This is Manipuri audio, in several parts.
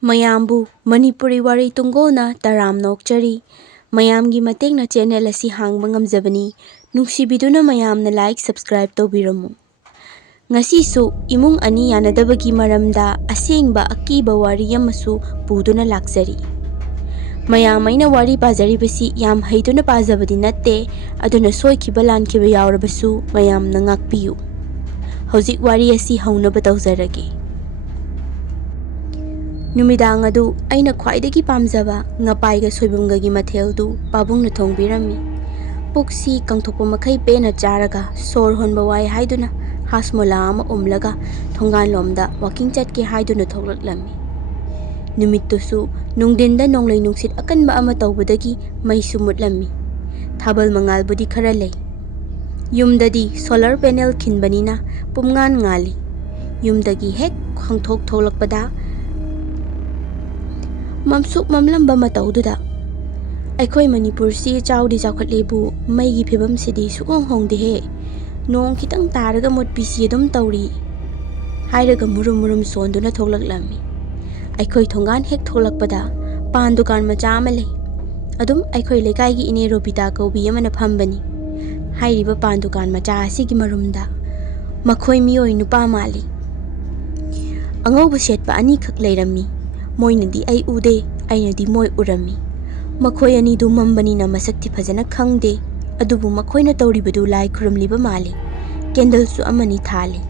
ꯃꯌꯥꯝꯕꯨ ꯃꯅꯤꯄꯨꯔꯤ ꯋꯥꯔꯤ ꯇꯨꯡꯒꯣꯜꯅ ꯇꯔꯥꯝ ꯅꯣꯛꯆꯔꯤ. ꯃꯌꯥꯝꯒꯤ ꯃꯇꯦꯡꯅ ꯆꯦꯅꯦꯜ ꯑꯁꯤ ꯍꯥꯡꯕ ꯉꯝꯖꯕꯅꯤ. ꯅꯨꯡꯁꯤꯕꯤꯗꯨꯅ ꯃꯌꯥꯝꯅ ꯂꯥꯏꯛ ꯁꯕꯁꯀ꯭ꯔꯥꯏꯕ ꯇꯧꯕꯤꯔꯝꯃꯨ. ꯉꯁꯤꯁꯨ ꯏꯃꯨꯡ ꯑꯅꯤ ꯌꯥꯅꯗꯕꯒꯤ ꯃꯔꯝꯗ ꯑꯁꯦꯡꯕ ꯑꯀꯤꯕ ꯋꯥꯔꯤ ꯑꯃꯁꯨ ꯄꯨꯗꯨꯅ ꯂꯥꯛꯆꯔꯤ. ꯃꯌꯥꯝ ꯑꯩꯅ ꯋꯥꯔꯤ ꯄꯥꯖꯔꯤꯕꯁꯤ ꯌꯥꯝ ꯍꯩꯗꯨꯅ ꯄꯥꯖꯕꯗꯤ ꯅꯠꯇꯦ, ꯑꯗꯨꯅ ꯁꯣꯏꯈꯤꯕ ꯂꯥꯟꯈꯤꯕ ꯌꯥꯎꯔꯕꯁꯨ ꯃꯌꯥꯝꯅ ꯉꯥꯛꯄꯤꯌꯨ. ꯍꯧꯖꯤꯛ ꯋꯥꯔꯤ ꯑꯁꯤ ꯍꯧꯅꯕ ꯇꯧꯖꯔꯒꯦ. ꯅꯨꯃꯤꯗꯥꯡ ꯑꯗꯨ ꯑꯩꯅ ꯈ꯭ꯋꯥꯏꯗꯒꯤ ꯄꯥꯝꯖꯕ ꯉꯄꯥꯏꯒ ꯁꯣꯏꯕꯨꯝꯒꯒꯤ ꯃꯊꯦꯜꯗꯨ ꯄꯥꯕꯨꯡꯅ ꯊꯣꯡꯕꯤꯔꯝꯃꯤ. ꯄꯨꯛꯁꯤ ꯀꯪꯊꯣꯛꯄ ꯃꯈꯩ ꯄꯦꯟꯅ ꯆꯥꯔꯒ ꯁꯣꯔ ꯍꯣꯟꯕ ꯋꯥꯏ ꯍꯥꯏꯗꯨꯅ ꯍꯥꯁꯃꯣꯂꯥ ꯑꯃ ꯎꯝꯂꯒ ꯊꯣꯡꯒꯥꯟꯂꯣꯝꯗ ꯋꯥꯀꯤꯡ ꯆꯠꯀꯦ ꯍꯥꯏꯗꯨꯅ ꯊꯣꯛꯂꯛꯂꯝꯃꯤ. ꯅꯨꯃꯤꯠꯇꯨꯁꯨ ꯅꯨꯡꯊꯤꯟꯗ ꯅꯣꯡꯂꯩ ꯅꯨꯡꯁꯤꯠ ꯑꯀꯟꯕ ꯑꯃ ꯇꯧꯕꯗꯒꯤ ꯃꯩꯁꯨ ꯃꯨꯠꯂꯝꯃꯤ. ꯊꯥꯕꯜ ꯃꯉꯥꯜꯕꯨꯗꯤ ꯈꯔ ꯂꯩ. ꯌꯨꯝꯗꯗꯤ ꯁꯣꯂꯔ ꯄꯦꯅꯦꯜ ꯈꯤꯟꯕꯅꯤꯅ ꯄꯨꯝꯉꯥꯟ ꯉꯥꯜꯂꯤ. ꯌꯨꯝꯗꯒꯤ ꯍꯦꯛ ꯈꯪꯊꯣꯛ ꯊꯣꯛꯂꯛꯄꯗ ꯃꯝꯁꯨꯛ ꯃꯝꯂꯝꯕ ꯃꯇꯧꯗꯨꯗ ꯑꯩꯈꯣꯏ ꯃꯅꯤꯄꯨꯔꯁꯤ ꯆꯥꯎꯗꯤ ꯆꯥꯎꯈꯠꯂꯦꯕꯨ ꯃꯩꯒꯤ ꯐꯤꯕꯝꯁꯤꯗꯤ ꯁꯨꯛꯍꯣꯡ ꯍꯣꯡꯗꯦꯍꯦ, ꯅꯣꯡ ꯈꯤꯇꯪ ꯇꯥꯔꯒ ꯃꯨꯠꯄꯤꯁꯤ ꯑꯗꯨꯝ ꯇꯧꯔꯤ ꯍꯥꯏꯔꯒ ꯃꯨꯔꯨꯝ ꯃꯨꯔꯨꯝ ꯁꯣꯟꯗꯨꯅ ꯊꯣꯛꯂꯛꯂꯝꯃꯤ. ꯑꯩꯈꯣꯏ ꯊꯣꯡꯒꯥꯟ ꯍꯦꯛ ꯊꯣꯛꯂꯛꯄꯗ ꯄꯥꯟ ꯗꯨꯀꯥꯟ ꯃꯆꯥ ꯑꯃ ꯂꯩ. ꯑꯗꯨꯝ ꯑꯩꯈꯣꯏ ꯂꯩꯀꯥꯏꯒꯤ ꯏꯅꯦ ꯔꯣꯕꯤꯇꯥ ꯀꯧꯕꯤ ꯑꯃꯅ ꯐꯝꯕꯅꯤ. ꯍꯥꯏꯔꯤꯕ ꯄꯥꯟ ꯗꯨꯀꯥꯟ ꯃꯆꯥ ꯑꯁꯤꯒꯤ ꯃꯔꯨꯝꯗ ꯃꯈꯣꯏ ꯃꯤꯑꯣꯏ ꯅꯨꯄꯥ ꯃꯥꯜꯂꯤ. ꯑꯉꯧꯕ ꯁꯦꯠꯄ ꯑꯅꯤꯈꯛ ꯂꯩꯔꯝꯃꯤ. ꯃꯣꯏꯅꯗꯤ ꯑꯩ ꯎꯗꯦ, ꯑꯩꯅꯗꯤ ꯃꯣꯏ ꯎꯔꯝꯃꯤ. ꯃꯈꯣꯏ ꯑꯅꯤꯗꯨ ꯃꯝꯕꯅꯤꯅ ꯃꯁꯛꯇꯤ ꯐꯖꯅ ꯈꯪꯗꯦ, ꯑꯗꯨꯕꯨ ꯃꯈꯣꯏꯅ ꯇꯧꯔꯤꯕꯗꯨ ꯂꯥꯏ ꯈꯨꯔꯨꯝꯂꯤꯕ ꯃꯥꯜꯂꯤ. ꯀꯦꯟꯗꯜꯁꯨ ꯑꯃꯅꯤ ꯊꯥꯜꯂꯤ.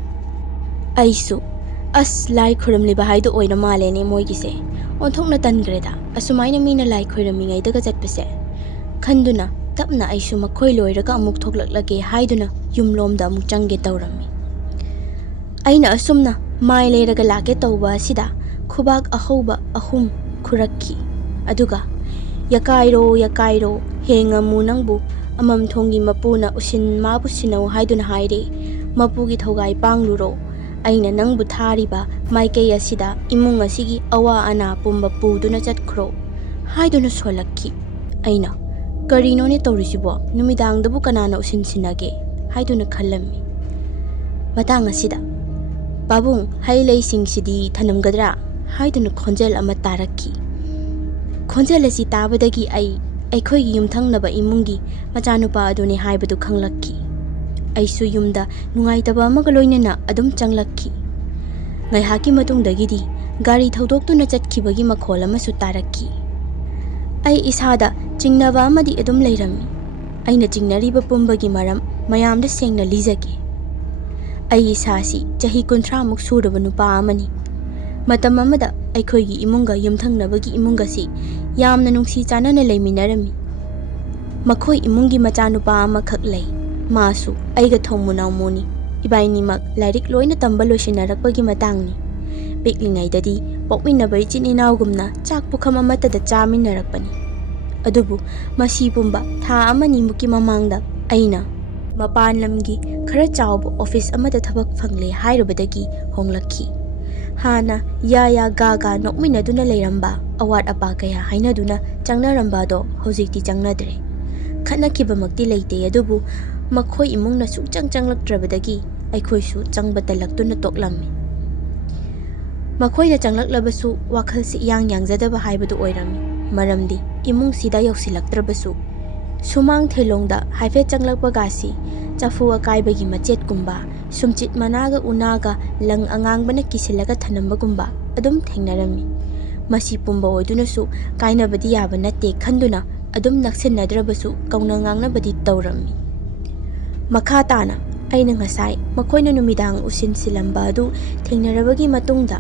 ꯑꯩꯁꯨ ꯑꯁ ꯂꯥꯏ ꯈꯨꯔꯨꯝꯂꯤꯕ ꯍꯥꯏꯗꯨ ꯑꯣꯏꯔ ꯃꯥꯜꯂꯦꯅꯦ ꯃꯣꯏꯒꯤꯁꯦ. ꯑꯣꯟꯊꯣꯛꯅ ꯇꯟꯈ꯭ꯔꯦꯗ ꯑꯁꯨꯃꯥꯏꯅ ꯃꯤꯅ ꯂꯥꯏ ꯈꯣꯏꯔꯝꯃꯤꯉꯩꯗꯒ ꯆꯠꯄꯁꯦ ꯈꯟꯗꯨꯅ ꯇꯞꯅ ꯑꯩꯁꯨ ꯃꯈꯣꯏ ꯂꯣꯏꯔꯒ ꯑꯃꯨꯛ ꯊꯣꯛꯂꯛꯂꯒꯦ ꯍꯥꯏꯗꯨꯅ ꯌꯨꯝꯂꯣꯝꯗ ꯑꯃꯨꯛ ꯆꯪꯒꯦ ꯇꯧꯔꯝꯃꯤ. ꯑꯩꯅ ꯑꯁꯨꯝꯅ ꯃꯥꯏ ꯂꯩꯔꯒ ꯂꯥꯛꯀꯦ ꯇꯧꯕ ꯑꯁꯤꯗ ꯈꯨꯕꯥꯛ ꯑꯍꯧꯕ 3 ꯈꯨꯔꯛꯈꯤ. ꯑꯗꯨꯒ "ꯌꯀꯥꯏꯔꯣ ꯌꯀꯥꯏꯔꯣ, ꯍꯦ ꯉꯝꯃꯨ ꯅꯪꯕꯨ, ꯑꯃꯝꯊꯣꯡꯒꯤ ꯃꯄꯨꯅ ꯎꯁꯤꯟ ꯃꯥꯕꯨ ꯁꯤꯟꯅꯧ ꯍꯥꯏꯗꯨꯅ ꯍꯥꯏꯔꯦ. ꯃꯄꯨꯒꯤ ꯊꯧꯒꯥꯏ ꯄꯥꯡꯂꯨꯔꯣ. ꯑꯩꯅ ꯅꯪꯕꯨ ꯊꯥꯔꯤꯕ ꯃꯥꯏꯀꯩ ꯑꯁꯤꯗ ꯏꯃꯨꯡ ꯑꯁꯤꯒꯤ ꯑꯋꯥ ꯑꯅꯥ ꯄꯨꯝꯕ ꯄꯨꯗꯨꯅ ꯆꯠꯈ꯭ꯔꯣ" ꯍꯥꯏꯗꯨꯅ ꯁꯣꯜꯂꯛꯈꯤ. ꯑꯩꯅ ꯀꯔꯤꯅꯣꯅꯦ ꯇꯧꯔꯤꯁꯤꯕꯣ, ꯅꯨꯃꯤꯗꯥꯡꯗꯕꯨ ꯀꯅꯥꯅ ꯎꯁꯤꯟ ꯁꯤꯟꯅꯒꯦ ꯍꯥꯏꯗꯨꯅ ꯈꯜꯂꯝꯃꯤ. ꯃꯇꯥꯡ ꯑꯁꯤꯗ "ꯄꯥꯕꯨꯡ, ꯍꯩ ꯂꯩꯁꯤꯡꯁꯤꯗꯤ ꯊꯅꯝꯒꯗ꯭ꯔꯥ" ꯍꯥꯏꯗꯨꯅ ꯈꯣꯟꯖꯦꯜ ꯑꯃ ꯇꯥꯔꯛꯈꯤ. ꯈꯣꯟꯖꯦꯜ ꯑꯁꯤ ꯇꯥꯕꯗꯒꯤ ꯑꯩꯈꯣꯏꯒꯤ ꯌꯨꯝꯊꯪꯅꯕ ꯏꯃꯨꯡꯒꯤ ꯃꯆꯥꯅꯨꯄꯥ ꯑꯗꯨꯅꯤ ꯍꯥꯏꯕꯗꯨ ꯈꯪꯂꯛꯈꯤ. ꯑꯩꯁꯨ ꯌꯨꯝꯗ ꯅꯨꯡꯉꯥꯏꯇꯕ ꯑꯃꯒ ꯂꯣꯏꯅꯅ ꯑꯗꯨም ꯆꯪꯂꯛꯈꯤ. ꯉꯥꯏꯍꯥꯛꯀꯤ ꯃꯇꯨꯡꯗꯒꯤꯗꯤ ꯒꯥꯔꯤ ꯊꯧꯗꯣꯛꯇꯨꯅ ꯆꯠꯈꯤꯕꯒꯤ ꯃꯈꯣꯜ ꯑꯃꯁꯨ ꯇꯥꯔꯛꯈꯤ. ꯑꯩ ꯏꯁꯥꯗ ꯆꯤꯡꯅꯕ ꯑꯃꯗꯤ ꯑꯗꯨꯝ ꯂꯩꯔꯝꯃꯤ. ꯑꯩꯅ ꯆꯤꯡꯅꯔꯤꯕ ꯄꯨꯝꯕꯒꯤ ꯃꯔꯝ ꯃꯌꯥꯝꯗ ꯁꯦꯡꯅ ꯂꯤꯖꯒꯦ. ꯑꯩ ꯏꯁꯥꯁꯤ ꯆꯍꯤ 30ꯃꯨꯛ ꯁꯨꯔꯕ ꯅꯨꯄꯥ ꯑꯃꯅꯤ. ꯃꯇꯝ ꯑꯃꯗ ꯑꯩꯈꯣꯏꯒꯤ ꯏꯃꯨꯡꯒ ꯌꯨꯝꯊꯪꯅꯕꯒꯤ ꯏꯃꯨꯡꯒꯁꯤ ꯌꯥꯝꯅ ꯅꯨꯡꯁꯤ ꯆꯥꯟꯅꯅ ꯂꯩꯃꯤꯟꯅꯔꯝꯃꯤ. ꯃꯈꯣꯏ ꯏꯃꯨꯡꯒꯤ ꯃꯆꯥꯅꯨꯄꯥ ꯑꯃꯈꯛ ꯂꯩ. ꯃꯥꯁꯨ ꯑꯩꯒ ꯊꯣꯡꯃꯨ ꯅꯥꯎꯃꯨꯅꯤ. ꯏꯕꯥꯏꯅꯤꯃꯛ ꯂꯥꯏꯔꯤꯛ ꯂꯣꯏꯅ ꯇꯝꯕ ꯂꯣꯏꯁꯤꯟꯅꯔꯛꯄꯒꯤ ꯃꯇꯥꯡꯅꯤ. ꯄꯤꯛꯂꯤꯉꯩꯗꯗꯤ ꯄꯣꯛꯃꯤꯟꯅꯕ ꯏꯆꯤꯟ ꯏꯅꯥꯎꯒꯨꯝꯅ ꯆꯥꯛ ꯄꯨꯈꯝ ꯑꯃꯠꯇꯗ ꯆꯥꯃꯤꯟꯅꯔꯛꯄꯅꯤ. ꯑꯗꯨꯕꯨ ꯃꯁꯤ ꯄꯨꯝꯕ ꯊꯥ 1-2ꯃꯨꯛꯀꯤ ꯃꯃꯥꯡꯗ ꯑꯩꯅ ꯃꯄꯥꯟ ꯂꯝꯒꯤ ꯈꯔ ꯆꯥꯎꯕ ꯑꯣꯐꯤꯁ ꯑꯃꯗ ꯊꯕꯛ ꯐꯪꯂꯦ ꯍꯥꯏꯔꯨꯕꯗꯒꯤ ꯍꯣꯡꯂꯛꯈꯤ. ꯍꯥꯟꯅ ꯌꯥ ꯒꯥ ꯅꯣꯛꯃꯤꯟꯅꯗꯨꯅ ꯂꯩꯔꯝꯕ, ꯑꯋꯥꯠ ꯑꯄꯥ ꯀꯌꯥ ꯍꯥꯏꯅꯗꯨꯅ ꯆꯪꯅꯔꯝꯕ ꯑꯗꯣ ꯍꯧꯖꯤꯛꯇꯤ ꯆꯪꯅꯗ꯭ꯔꯦ. ꯈꯠꯅꯈꯤꯕꯃꯛꯇꯤ ꯂꯩꯇꯦ, ꯑꯗꯨꯕꯨ ꯃꯈꯣꯏ ꯏꯃꯨꯡꯅ ꯁꯨꯡꯆꯪ ꯆꯪꯂꯛꯇ꯭ꯔꯕꯗꯒꯤ ꯑꯩꯈꯣꯏꯁꯨ ꯆꯪꯕ ꯇꯜꯂꯛꯇꯨꯅ ꯇꯣꯛꯂꯝꯃꯤ. ꯃꯈꯣꯏꯅ ꯆꯪꯂꯛꯂꯕꯁꯨ ꯋꯥꯈꯜꯁꯤ ꯏꯌꯥꯡ ꯌꯥꯡꯖꯗꯕ ꯍꯥꯏꯕꯗꯨ ꯑꯣꯏꯔꯝꯃꯤ. ꯃꯔꯝꯗꯤ ꯏꯃꯨꯡꯁꯤꯗ ꯌꯧꯁꯤꯜꯂꯛꯇ꯭ꯔꯕꯁꯨ ꯁꯨꯃꯥꯡ ꯊꯦꯂꯣꯡꯗ ꯍꯥꯏꯐꯦꯠ ꯆꯪꯂꯛꯄꯒꯁꯤ ꯆꯐꯨ ꯑꯀꯥꯏꯕꯒꯤ ꯃꯆꯦꯠꯀꯨꯝꯕ, ꯁꯨꯝꯆꯤꯠ ꯃꯅꯥꯒ ꯎꯅꯥꯒ ꯂꯪ ꯑꯉꯥꯡꯕꯅ ꯀꯤꯁꯤꯜꯂꯒ ꯊꯅꯝꯕꯒꯨꯝꯕ ꯑꯗꯨꯝ ꯊꯦꯡꯅꯔꯝꯃꯤ. ꯃꯁꯤ ꯄꯨꯝꯕ ꯑꯣꯏꯗꯨꯅꯁꯨ ꯀꯥꯏꯅꯕꯗꯤ ꯌꯥꯕ ꯅꯠꯇꯦ ꯈꯟꯗꯨꯅ ꯑꯗꯨꯝ ꯅꯛꯁꯤꯟꯅꯗ꯭ꯔꯕꯁꯨ ꯀꯧꯅ ꯉꯥꯡꯅꯕꯗꯤ ꯇꯧꯔꯝꯃꯤ. ꯃꯈꯥ ꯇꯥꯅ ꯑꯩꯅ ꯉꯁꯥꯏ ꯃꯈꯣꯏꯅ ꯅꯨꯃꯤꯗꯥꯡ ꯎꯁꯤꯟ ꯁꯤꯜꯂꯝꯕ ꯑꯗꯨ ꯊꯦꯡꯅꯔꯕꯒꯤ ꯃꯇꯨꯡꯗ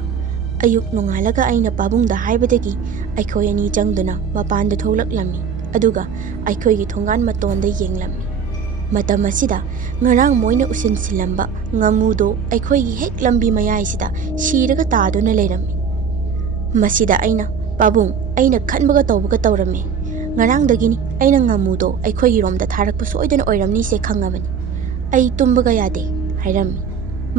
ꯑꯌꯨꯛ ꯅꯣꯡꯉꯥꯜꯂꯒ ꯑꯩꯅ ꯄꯥꯕꯨꯡꯗ ꯍꯥꯏꯕꯗꯒꯤ ꯑꯩꯈꯣꯏ ꯑꯅꯤ ꯆꯪꯗꯨꯅ ꯃꯄꯥꯟꯗ ꯊꯣꯛꯂꯛꯂꯝꯃꯤ. ꯑꯗꯨꯒ ꯑꯩꯈꯣꯏꯒꯤ ꯊꯣꯡꯒꯥꯟ ꯃꯇꯣꯟꯗ ꯌꯦꯡꯂꯝꯃꯤ. ꯃꯇꯝ ꯑꯁꯤꯗ ꯉꯔꯥꯡ ꯃꯣꯏꯅ ꯎꯁꯤꯟ ꯁꯤꯜꯂꯝꯕ ꯉꯥꯃꯨꯗꯣ ꯑꯩꯈꯣꯏꯒꯤ ꯍꯦꯛ ꯂꯝꯕꯤ ꯃꯌꯥꯏꯁꯤꯗ ꯁꯤꯔꯒ ꯇꯥꯗꯨꯅ ꯂꯩꯔꯝꯃꯤ. ꯃꯁꯤꯗ ꯑꯩꯅ "ꯄꯥꯕꯨꯡ, ꯑꯩꯅ ꯈꯟꯕꯒ ꯇꯧꯕꯒ ꯇꯧꯔꯝꯃꯦ. ꯉꯔꯥꯡꯗꯒꯤꯅꯤ ꯑꯩꯅ ꯉꯥꯃꯨꯗꯣ ꯑꯩꯈꯣꯏꯒꯤꯔꯣꯝꯗ ꯊꯥꯔꯛꯄ ꯁꯣꯏꯗꯅ ꯑꯣꯏꯔꯝꯅꯤꯁꯦ ꯈꯪꯉꯕꯅꯤ. ꯑꯩ ꯇꯨꯝꯕꯒ ꯌꯥꯗꯦ" ꯍꯥꯏꯔꯝꯃꯤ.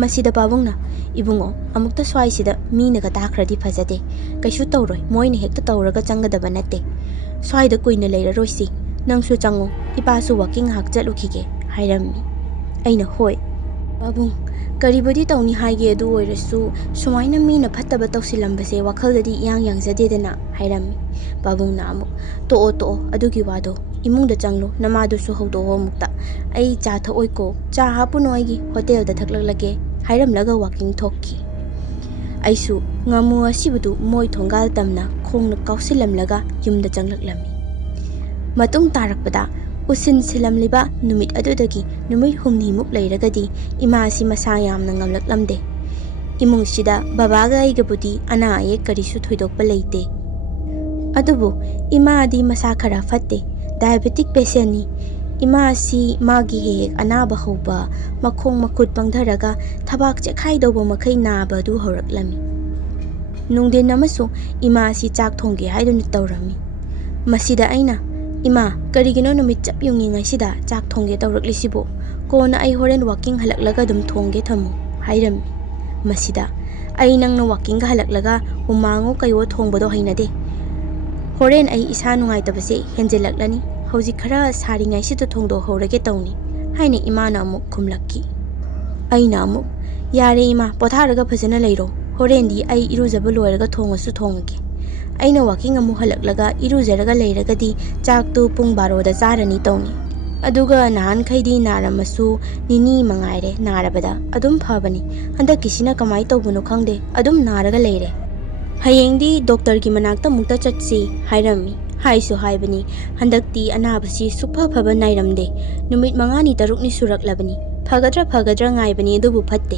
ꯃꯁꯤꯗ ꯄꯥꯕꯨꯡꯅ "ꯏꯕꯨꯡꯉꯣ, ꯑꯃꯨꯛꯇ ꯁ꯭ꯋꯥꯏꯁꯤꯗ ꯃꯤꯅꯒ ꯇꯥꯈ꯭ꯔꯗꯤ ꯐꯖꯗꯦ. ꯀꯩꯁꯨ ꯇꯧꯔꯣꯏ, ꯃꯣꯏꯅ ꯍꯦꯛꯇ ꯇꯧꯔꯒ ꯆꯪꯒꯗꯕ ꯅꯠꯇꯦ. ꯁ꯭ꯋꯥꯏꯗ ꯀꯨꯏꯅ ꯂꯩꯔꯔꯣꯏꯁꯤ. ꯅꯪꯁꯨ ꯆꯪꯉꯣ, ꯏꯄꯥꯁꯨ ꯋꯥꯀꯤꯡ ꯉꯥꯏꯍꯥꯛ ꯆꯠꯂꯨꯈꯤꯒꯦ" ꯍꯥꯏꯔꯝꯃꯤ. ꯑꯩꯅ "ꯍꯣꯏ ꯄꯥꯕꯨꯡ, ꯀꯔꯤꯕꯨꯗꯤ ꯇꯧꯅꯤ ꯍꯥꯏꯒꯦ ꯑꯗꯨ ꯑꯣꯏꯔꯁꯨ ꯁꯨꯃꯥꯏꯅ ꯃꯤꯅ ꯐꯠꯇꯕ ꯇꯧꯁꯤꯜꯂꯝꯕꯁꯦ ꯋꯥꯈꯜꯗꯗꯤ ꯏꯌꯥꯡ ꯌꯥꯡꯖꯗꯦꯗꯅ ꯍꯥꯏꯔꯝꯃꯤ꯫ ꯄꯥꯕꯨꯡꯅ ꯑꯃꯨꯛ ꯇꯣꯛꯑꯣ ꯑꯗꯨꯒꯤ ꯋꯥꯗꯣ ꯏꯃꯨꯡꯗ ꯆꯪꯂꯣ ꯅꯃꯥꯗꯨꯁꯨ ꯍꯧꯗꯣꯛꯑꯣ ꯑꯃꯨꯛꯇ ꯑꯩ ꯆꯥ ꯊꯛꯑꯣꯏꯀꯣ ꯆꯥ ꯍꯥꯞꯄꯨꯅꯣ ꯑꯩꯒꯤ ꯍꯣꯇꯦꯜꯗ ꯊꯛꯂꯛꯂꯒꯦ ꯍꯥꯏꯔꯝꯂꯒ ꯋꯥꯛꯀꯤꯡ ꯊꯣꯛꯈꯤ꯫ ꯑꯩꯁꯨ ꯉꯝꯃꯨ ꯑꯁꯤꯕꯨꯗꯨ ꯃꯣꯏ ꯊꯣꯡꯒꯥꯜ ꯇꯝꯅ ꯈꯣꯡꯅ ꯀꯥꯎꯁꯤꯜꯂꯝꯂꯒ ꯌꯨꯝꯗ ꯆꯪꯂꯛꯂꯝꯃꯤ꯫ ꯃꯇꯨꯡ ꯇꯥꯔꯛꯄꯗ ꯎꯁꯤꯟ ꯁꯤꯜꯂꯝꯂꯤꯕ ꯅꯨꯃꯤꯠ ꯑꯗꯨꯗꯒꯤ ꯅꯨꯃꯤꯠ ꯍꯨꯝꯅꯤꯃꯨꯛ ꯂꯩꯔꯒꯗꯤ ꯏꯃꯥꯁꯤ ꯃꯁꯥ ꯌꯥꯝꯅ ꯉꯝꯂꯛꯂꯝꯗꯦ꯫ ꯏꯃꯨꯡꯁꯤꯗ ꯕꯕꯥꯒ ꯑꯩꯒꯕꯨꯗꯤ ꯑꯅꯥ ꯑꯌꯦꯛ ꯀꯔꯤꯁꯨ ꯊꯣꯏꯗꯣꯛꯄ ꯂꯩꯇꯦ꯫ ꯑꯗꯨꯕꯨ ꯏꯃꯥꯗꯤ ꯃꯁꯥ ꯈꯔ ꯐꯠꯇꯦ, ꯗꯥꯏꯕꯦꯇꯤꯛ ꯄꯦꯁꯦꯟꯅꯤ꯫ ꯏꯃꯥꯁꯤ ꯃꯥꯒꯤ ꯍꯦꯛ ꯑꯅꯥꯕ ꯍꯧꯕ ꯃꯈꯣꯡ ꯃꯈꯨꯠ ꯄꯪꯊꯔꯒ ꯊꯕꯥꯛ ꯆꯦꯛꯈꯥꯏꯗꯧꯕ ꯃꯈꯩ ꯅꯥꯕ ꯑꯗꯨ ꯍꯧꯔꯛꯂꯝꯃꯤ꯫ ꯅꯨꯡꯊꯤꯟ ꯑꯃꯁꯨ ꯏꯃꯥꯁꯤ ꯆꯥꯛ ꯊꯣꯡꯒꯦ ꯍꯥꯏꯗꯨꯅ ꯇꯧꯔꯝꯃꯤ꯫ ꯃꯁꯤꯗ ꯑꯩꯅ ꯏꯃꯥ ꯀꯔꯤꯒꯤꯅꯣ ꯅꯨꯃꯤꯠ ꯆꯞ ꯌꯨꯡꯉꯤꯉꯩꯁꯤꯗ ꯆꯥꯛ ꯊꯣꯡꯒꯦ ꯇꯧꯔꯛꯂꯤꯁꯤꯕꯣ? ꯀꯣꯟꯅ ꯑꯩ ꯍꯣꯔꯦꯟ ꯋꯥꯛꯀꯤꯡ ꯍꯜꯂꯛꯂꯒ ꯑꯗꯨꯝ ꯊꯣꯡꯒꯦ ꯊꯝꯃꯨ ꯍꯥꯏꯔꯝꯃꯤ꯫ ꯃꯁꯤꯗ ꯑꯩ ꯅꯪꯅ ꯋꯥꯛꯀꯤꯡꯒ ꯍꯜꯂꯛꯂꯒ ꯍꯨꯃꯥꯡꯉꯣ ꯀꯩꯋꯣ ꯊꯣꯡꯕꯗꯣ ꯍꯩꯅꯗꯦ, ꯍꯣꯔꯦꯟ ꯑꯩ ꯏꯁꯥ ꯅꯨꯡꯉꯥꯏꯇꯕꯁꯦ ꯍꯦꯟꯖꯤꯜꯂꯛꯂꯅꯤ, ꯍꯧꯖꯤꯛ ꯈꯔ ꯁꯥꯔꯤꯉꯩꯁꯤꯗ ꯊꯣꯡꯗꯣꯛꯍꯧꯔꯒꯦ ꯇꯧꯅꯤ ꯍꯥꯏꯅ ꯏꯃꯥꯅ ꯑꯃꯨꯛ ꯈꯨꯝꯂꯛꯈꯤ꯫ ꯑꯩꯅ ꯑꯃꯨꯛ ꯌꯥꯔꯦ ꯏꯃꯥ ꯄꯣꯊꯥꯔꯒ ꯐꯖꯅ ꯂꯩꯔꯣ, ꯍꯣꯔꯦꯟꯗꯤ ꯑꯩ ꯏꯔꯨꯖꯕ ꯂꯣꯏꯔꯒ ꯊꯣꯡꯉꯁꯨ ꯊꯣꯡꯉꯒꯦ꯫ ꯑꯩꯅ ꯋꯥꯛꯀꯤꯡ ꯑꯃꯨꯛ ꯍꯜꯂꯛꯂꯒ ꯏꯔꯨꯖꯔꯒ ꯂꯩꯔꯒꯗꯤ ꯆꯥꯛꯇꯨ ꯄꯨꯡ 12ꯗ ꯆꯥꯔꯅꯤ ꯇꯧꯅꯤ꯫ ꯑꯗꯨꯒ ꯅꯍꯥꯟꯈꯩꯗꯤ ꯅꯥꯔꯝꯃꯁꯨ ꯅꯤꯅꯤ ꯃꯉꯥꯏꯔꯦ ꯅꯥꯔꯕꯗ ꯑꯗꯨꯝ ꯐꯕꯅꯤ, ꯍꯟꯗꯛꯀꯤꯁꯤꯅ ꯀꯃꯥꯏ ꯇꯧꯕꯅꯣ ꯈꯪꯗꯦ ꯑꯗꯨꯝ ナꯔꯒ ꯂꯩꯔꯦ꯫ ꯍꯌꯦꯡꯗꯤ ꯗꯣꯛꯇꯔꯒꯤ ꯃꯅꯥꯛꯇ ꯑꯃꯨꯛꯇ ꯆꯠꯁꯤ ꯍꯥꯏꯔꯝꯃꯤ꯫ ꯍꯥꯏꯁꯨ ꯍꯥꯏꯕꯅꯤ ꯍꯟꯗꯛꯇꯤ ꯑꯅꯥꯕꯁꯤ ꯁꯨꯛꯐ ꯐꯕ ꯅꯥꯏꯔꯝꯗꯦ, ꯅꯨꯃꯤꯠ 5ꯅꯤ 6ꯅꯤ ꯁꯨꯔꯛꯂꯕꯅꯤ, ꯐꯒꯗ꯭ꯔꯥ ꯉꯥꯏꯕꯅꯤ ꯑꯗꯨꯕꯨ ꯐꯠꯇꯦ꯫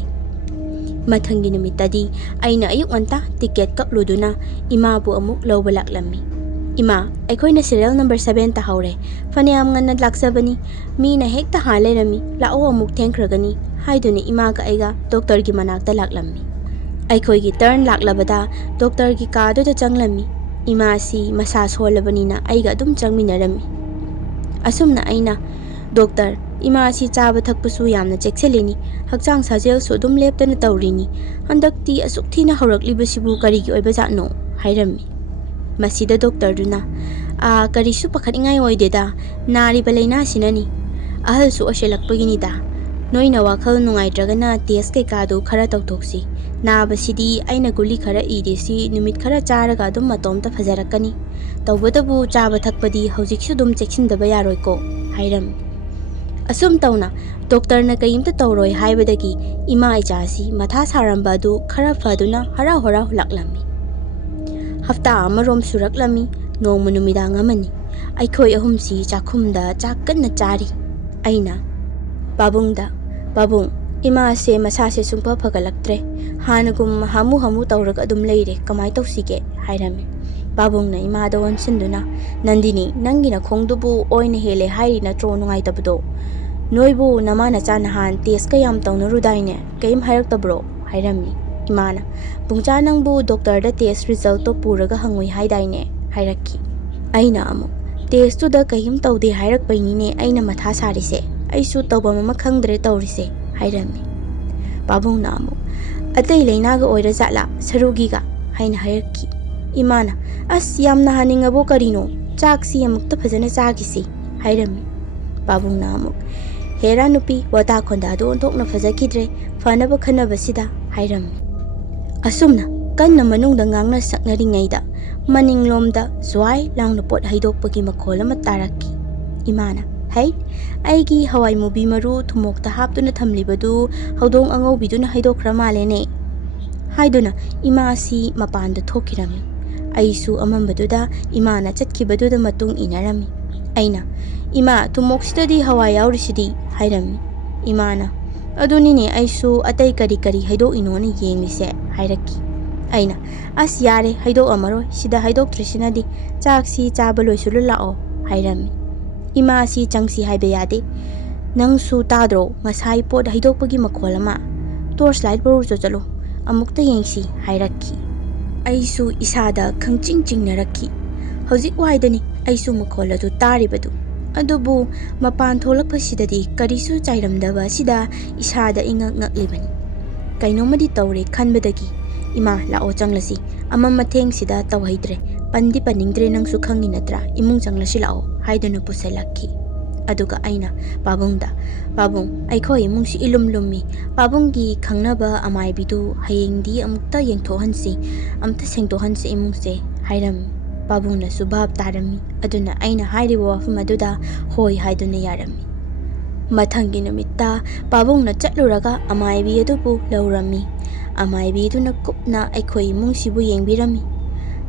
ꯃꯊꯪꯒꯤ ꯅꯨꯃꯤꯠꯇꯗꯤ ꯑꯩꯅ ꯑꯌꯨꯛ ꯉꯟꯇꯥ ꯇꯤꯀꯦꯠ ꯀꯛꯂꯨꯗꯨꯅ ꯏꯃꯥꯕꯨ ꯑꯃꯨꯛ ꯂꯧꯕ ꯂꯥꯛꯂꯝꯃꯤ꯫ ꯏꯃꯥ ꯑꯩꯈꯣꯏꯅ ꯁꯤꯔꯤꯌꯦꯜ ꯅꯝꯕꯔ 7 ꯇꯥꯍꯧꯔꯦ, ꯐꯅꯌꯥꯝ ꯉꯟꯅ ꯂꯥꯛꯆꯕꯅꯤ, ꯃꯤꯅ ꯍꯦꯛꯇ ꯍꯥꯟ ꯂꯩꯔꯝꯃꯤ, ꯂꯥꯛꯑꯣ ꯑꯃꯨꯛ ꯊꯦꯡꯈ꯭ꯔꯒꯅꯤ ꯍꯥꯏꯗꯨꯅ ꯏꯃꯥꯒ ꯑꯩꯒ ꯗꯣꯛꯇꯔꯒꯤ ꯃꯅꯥꯛꯇ ꯂꯥꯛꯂꯝꯃꯤ꯫ ꯑꯩꯈꯣꯏꯒꯤ ꯇꯔꯟ ꯂꯥꯛꯂꯕꯗ ꯗꯣꯛꯇꯔꯒꯤ ꯀꯥꯗꯨꯗ ꯆꯪꯂꯝꯃꯤ꯫ ꯏꯃꯥꯁꯤ ꯃꯁꯥ ꯁꯣꯜꯂꯕꯅꯤꯅ ꯑꯩꯒ ꯑꯗꯨꯝ ꯆꯪꯃꯤꯟꯅꯔꯝꯃꯤ꯫ ꯑꯁꯨꯝꯅ ꯑꯩꯅ ꯗꯣꯛꯇꯔ ꯏꯃꯥꯁꯤ ꯆꯥꯕ ꯊꯛꯄꯁꯨ ꯌꯥꯝꯅ ꯆꯦꯛꯁꯤꯜꯂꯤꯅꯤ, ꯍꯛꯆꯥꯡ ꯁꯥꯖꯦꯜꯁꯨ ꯑꯗꯨꯝ ꯂꯦꯞꯇꯅ ꯇꯧꯔꯤꯅꯤ, ꯍꯟꯗꯛꯇꯤ ꯑꯁꯨꯛ ꯊꯤꯅ ꯍꯧꯔꯛꯂꯤꯕꯁꯤꯕꯨ ꯀꯔꯤꯒꯤ ꯑꯣꯏꯕꯖꯥꯠꯅꯣ ꯍꯥꯏꯔꯝꯃꯤ꯫ ꯃꯁꯤꯗ ꯗꯣꯛꯇꯔꯗꯨꯅ ꯀꯔꯤꯁꯨ ꯄꯥꯈꯠꯅꯤꯡꯉꯥꯏ ꯑꯣꯏꯗꯦꯗ, ꯅꯥꯔꯤꯕ ꯂꯩꯅꯥꯁꯤꯅꯅꯤ, ꯑꯍꯜꯁꯨ ꯑꯣꯏꯁꯤꯜꯂꯛꯄꯒꯤꯅꯤꯗ, ꯅꯣꯏꯅ ꯋꯥꯈꯜ ꯅꯨꯡꯉꯥꯏꯇ꯭ꯔꯒꯅ ꯇꯦꯁ ꯀꯩꯀꯥꯗꯨ ꯈꯔ ꯇꯧꯊꯣꯛꯁꯤ, ꯅꯥꯕꯁꯤꯗꯤ ꯑꯩꯅ ꯒꯨꯂꯤ ꯈꯔ ꯏꯔꯤꯁꯤ ꯅꯨꯃꯤꯠ ꯈꯔ ꯆꯥꯔꯒ ꯑꯗꯨꯝ ꯃꯇꯣꯝꯇ ꯐꯖꯔꯛꯀꯅꯤ, ꯇꯧꯕꯇꯕꯨ ꯆꯥꯕ ꯊꯛꯄꯗꯤ ꯍꯧꯖꯤꯛꯁꯨ ꯑꯗꯨꯝ ꯆꯦꯛꯁꯤꯟꯗꯕ ꯌꯥꯔꯣꯏꯀꯣ ꯍꯥꯏꯔꯝꯃꯤ꯫ ꯑꯁꯨꯝ ꯇꯧꯅ ꯗꯣꯛꯇꯔꯅ ꯀꯩꯝꯇ ꯇꯧꯔꯣꯏ ꯍꯥꯏꯕꯗꯒꯤ ꯏꯃꯥ ꯏꯆꯥꯁꯤ ꯃꯊꯥ ꯁꯥꯔꯝꯕ ꯑꯗꯨ ꯈꯔ ꯐꯗꯨꯅ ꯍꯔꯥꯎ ꯍꯔꯥꯎ ꯂꯥꯛꯂꯝꯃꯤ꯫ ꯍꯞꯇꯥ ꯑꯃꯔꯣꯝ ꯁꯨꯔꯛꯂꯝꯃꯤ꯫ ꯅꯣꯡꯃ ꯅꯨꯃꯤꯗꯥꯡ ꯑꯃꯅꯤ, ꯑꯩꯈꯣꯏ ꯑꯍꯨꯝꯁꯤ ꯆꯥꯛꯈꯨꯝꯗ ꯆꯥꯛ ꯀꯟꯅ ꯆꯥꯔꯤ꯫ ꯑꯩꯅ ꯄꯥꯕꯨꯡꯗ ꯄꯥꯕꯨꯡ ꯏꯃꯥꯁꯦ ꯃꯁꯥꯁꯦ ꯁꯨꯡꯐ ꯐꯒꯠꯂꯛꯇ꯭ꯔꯦ, ꯍꯥꯟꯅꯒꯨꯝ ꯍꯥꯃꯨ ꯇꯧꯔꯒ ꯑꯗꯨꯝ ꯂꯩꯔꯦ, ꯀꯃꯥꯏ ꯇꯧꯁꯤꯒꯦ ꯍꯥꯏꯔꯝꯃꯤ꯫ ꯄꯥꯕꯨꯡꯅ ꯏꯃꯥꯗ ꯑꯣꯟꯁꯤꯟꯗꯨꯅ ꯅꯟꯗꯤꯅꯤ ꯅꯪꯒꯤ ꯅꯈꯣꯡꯗꯨꯕꯨ ꯑꯣꯏꯅ ꯍꯦꯜꯂꯦ ꯍꯥꯏꯔꯤ ꯅꯠꯇ꯭ꯔꯣ ꯅꯨꯡꯉꯥꯏꯇꯕꯗꯣ, ꯅꯣꯏꯕꯨ ꯅꯃꯥ ꯅꯆꯥ ꯅꯍꯥꯟ ꯇꯦꯁꯀ ꯌꯥꯝ ꯇꯧꯅꯔꯨꯗꯥꯏꯅꯦ, ꯀꯩꯝ ꯍꯥꯏꯔꯛꯇꯕ꯭ꯔꯣ ꯍꯥꯏꯔꯝꯃꯤ꯫ ꯏꯃꯥꯅ ꯄꯨꯡꯆꯥ ꯅꯪꯕꯨ ꯗꯣꯛꯇꯔꯗ ꯇꯦꯁ ꯔꯤꯖꯜꯇꯣ ꯄꯨꯔꯒ ꯍꯪꯉꯨꯏ ꯍꯥꯏꯗꯥꯏꯅꯦ ꯍꯥꯏꯔꯛꯈꯤ꯫ ꯑꯩꯅ ꯑꯃꯨꯛ ꯇꯦꯁꯇꯨꯗ ꯀꯩꯝ ꯇꯧꯗꯦ ꯍꯥꯏꯔꯛꯄꯩꯅꯤꯅꯦ ꯑꯩꯅ ꯃꯊꯥ ꯁꯥꯔꯤꯁꯦ, ꯑꯩꯁꯨ ꯇꯧꯐꯝ ꯑꯃ ꯈꯪꯗ꯭ꯔꯦ ꯇꯧꯔꯤꯁꯦ ꯍꯥꯏꯔꯝꯃꯤ꯫ ꯄꯥꯕꯨꯡꯅ ꯑꯃꯨꯛ ꯑꯇꯩ ꯂꯩꯅꯥꯒ ꯑꯣꯏꯔ ꯖꯥꯠꯂꯥ ꯁꯔꯨꯒꯤꯒ ꯍꯥꯏꯅ ꯍꯥꯏꯔꯛꯈꯤ꯫ ꯏꯃꯥꯅ ꯑꯁ ꯌꯥꯝꯅ ꯍꯥꯅꯤꯡꯉꯕꯣ ꯀꯔꯤꯅꯣ, ꯆꯥꯛꯁꯤ ꯑꯃꯨꯛꯇ ꯐꯖꯅ ꯆꯥꯈꯤꯁꯤ ꯍꯥꯏꯔꯝꯃꯤ꯫ ꯄꯥꯕꯨꯡꯅ ꯑꯃꯨꯛ ꯍꯦꯔꯥ ꯅꯨꯄꯤ ꯋꯥꯇꯥ ꯈꯣꯟꯗꯥꯗꯣ ꯑꯣꯟꯊꯣꯛꯅ ꯐꯖꯈꯤꯗ꯭ꯔꯦ, ꯐꯅꯕ ꯈꯟꯅꯕꯁꯤꯗ ꯍꯥꯏꯔꯝꯃꯤ꯫ ꯑꯁꯨꯝꯅ ꯀꯟꯅ ꯃꯅꯨꯡꯗ ꯉꯥꯡꯅ ꯁꯛꯅꯔꯤꯉꯩꯗ ꯃꯅꯤꯡꯂꯣꯝꯗ ꯖ꯭ꯋꯥꯏ ꯂꯥꯎꯅ ꯄꯣꯠ ꯍꯩꯗꯣꯛꯄꯒꯤ ꯃꯈꯣꯜ ꯑꯃ ꯇꯥꯔꯛꯈꯤ꯫ ꯏꯃꯥꯅ ꯍꯩ ꯑꯩꯒꯤ ꯍꯋꯥꯏ ꯃꯨꯕꯤ ꯃꯔꯨ ꯊꯨꯃꯣꯛꯇ ꯍꯥꯞꯇꯨꯅ ꯊꯝꯂꯤꯕꯗꯨ ꯍꯧꯗꯣꯡ ꯑꯉꯧꯕꯤꯗꯨꯅ ꯍꯩꯗꯣꯛꯈ꯭ꯔ ꯃꯥꯜꯂꯦꯅꯦ ꯍꯥꯏꯗꯨꯅ ꯏꯃꯥꯁꯤ ꯃꯄꯥꯟꯗ ꯊꯣꯛꯈꯤꯔꯝꯃꯤ꯫ ꯑꯩꯁꯨ ꯑꯃꯝꯕꯗꯨꯗ ꯏꯃꯥꯅ ꯆꯠꯈꯤꯕꯗꯨꯗ ꯃꯇꯨꯡ ꯏꯟꯅꯔꯝꯃꯤ꯫ ꯑꯩꯅ ꯏꯃꯥ ꯊꯨꯃꯣꯛꯁꯤꯗꯗꯤ ꯍꯋꯥꯏ ꯌꯥꯎꯔꯤꯁꯤꯗꯤ ꯍꯥꯏꯔꯝꯃꯤ꯫ ꯏꯃꯥꯅ ꯑꯗꯨꯅꯤꯅꯦ ꯑꯩꯁꯨ ꯑꯇꯩ ꯀꯔꯤ ꯍꯩꯗꯣꯛꯏꯅꯣꯅ ꯌꯦꯡꯂꯤꯁꯦ ꯍꯥꯏꯔꯛꯈꯤ꯫ ꯑꯩꯅ ꯑꯁ ꯌꯥꯔꯦ ꯍꯩꯗꯣꯛꯑꯝꯃꯔꯣꯏ, ꯁꯤꯗ ꯍꯩꯗꯣꯛꯇ꯭ꯔꯤꯁꯤꯅꯗꯤ, ꯆꯥꯛꯁꯤ ꯆꯥꯕ ꯂꯣꯏꯁꯤꯜꯂꯨ ꯂꯥꯛꯑꯣ ꯍꯥꯏꯔꯝꯃꯤ꯫ ꯏꯃꯥꯁꯤ ꯆꯪꯁꯤ ꯍꯥꯏꯕ ꯌꯥꯗꯦ, ꯅꯪꯁꯨ ꯇꯥꯗ꯭ꯔꯣ ꯉꯁꯥꯏ ꯄꯣꯠ ꯍꯩꯗꯣꯛꯄꯒꯤ ꯃꯈꯣꯜ ꯑꯃ, ꯇꯣꯔꯆ ꯂꯥꯏꯠ ꯄꯨꯔꯁꯨ ꯆꯠꯂꯣ ꯑꯃꯨꯛꯇ ꯌꯦꯡꯁꯤ ꯍꯥꯏꯔꯛꯈꯤ꯫ ꯑꯩꯁꯨ ꯏꯁꯥꯗ ꯈꯪꯆꯤꯡ ꯆꯤꯡꯅꯔꯛꯈꯤ꯫ ꯍꯧꯖꯤꯛ ꯋꯥꯏꯗꯅꯤ ꯑꯩꯁꯨ ꯃꯈꯣꯜ ꯑꯗꯨ ꯇꯥꯔꯤꯕꯗꯨ, ꯑꯗꯨꯕꯨ ꯃꯄꯥꯟ ꯊꯣꯛꯂꯛꯄꯁꯤꯗꯗꯤ ꯀꯔꯤꯁꯨ ꯆꯥꯏꯔꯝꯗꯕ ꯑꯁꯤꯗ ꯏꯁꯥꯗ ꯏꯉꯛ ꯉꯛꯂꯤꯕꯅꯤ꯫ ꯀꯩꯅꯣꯝꯃꯗꯤ ꯇꯧꯔꯦ ꯈꯟꯕꯗꯒꯤ ꯏꯃꯥ ꯂꯥꯛꯑꯣ ꯆꯪꯂꯁꯤ, ꯑꯃꯝ ꯑꯊꯦꯡꯁꯤꯗ ꯇꯧꯍꯩꯗ꯭ꯔꯦ, ꯄꯟꯅꯤꯡꯗ꯭ꯔꯦ ꯅꯪꯁꯨ ꯈꯪꯉꯤ ꯅꯠꯇ꯭ꯔꯥ, ꯏꯃꯨꯡ ꯆꯪꯂꯁꯤ ꯂꯥꯛꯑꯣ ꯍꯥꯏꯗꯨꯅ ꯄꯨꯁꯜꯂꯛꯈꯤ꯫ ꯑꯗꯨꯒ ꯑꯩꯅ ꯄꯥꯕꯨꯡꯗ ꯄꯥꯕꯨꯡ ꯑꯩꯈꯣꯏ ꯏꯃꯨꯡꯁꯤ ꯏꯂꯨꯝ ꯂꯨꯝꯃꯤ ꯄꯥꯕꯨꯡꯒꯤ ꯈꯪꯅꯕ ꯑꯃꯥꯏꯕꯤꯗꯨ ꯍꯌꯦꯡꯗꯤ ꯑꯃꯨꯛꯇ ꯌꯦꯡꯊꯣꯛꯍꯟꯁꯤ ꯑꯝꯇ ꯁꯦꯡꯗꯣꯛꯍꯟꯁꯤ ꯏꯃꯨꯡꯁꯦ ꯍꯥꯏꯔꯝꯃꯤ ꯄꯥꯕꯨꯡꯅꯁꯨ ꯚꯥꯞ ꯇꯥꯔꯝꯃꯤ ꯑꯗꯨꯅ ꯑꯩꯅ ꯍꯥꯏꯔꯤꯕ ꯋꯥꯐꯝ ꯑꯗꯨꯗ ꯍꯣꯏ ꯍꯥꯏꯗꯨꯅ ꯌꯥꯔꯝꯃꯤ ꯃꯊꯪꯒꯤ ꯅꯨꯃꯤꯠꯇ ꯄꯥꯕꯨꯡꯅ ꯆꯠꯂꯨꯔꯒ ꯑꯃꯥꯏꯕꯤ ꯑꯗꯨꯕꯨ ꯂꯧꯔꯝꯃꯤ ꯑꯃꯥꯏꯕꯤꯗꯨꯅ ꯀꯨꯞꯅ ꯑꯩꯈꯣꯏ ꯏꯃꯨꯡꯁꯤꯕꯨ ꯌꯦꯡꯕꯤꯔꯝꯃꯤ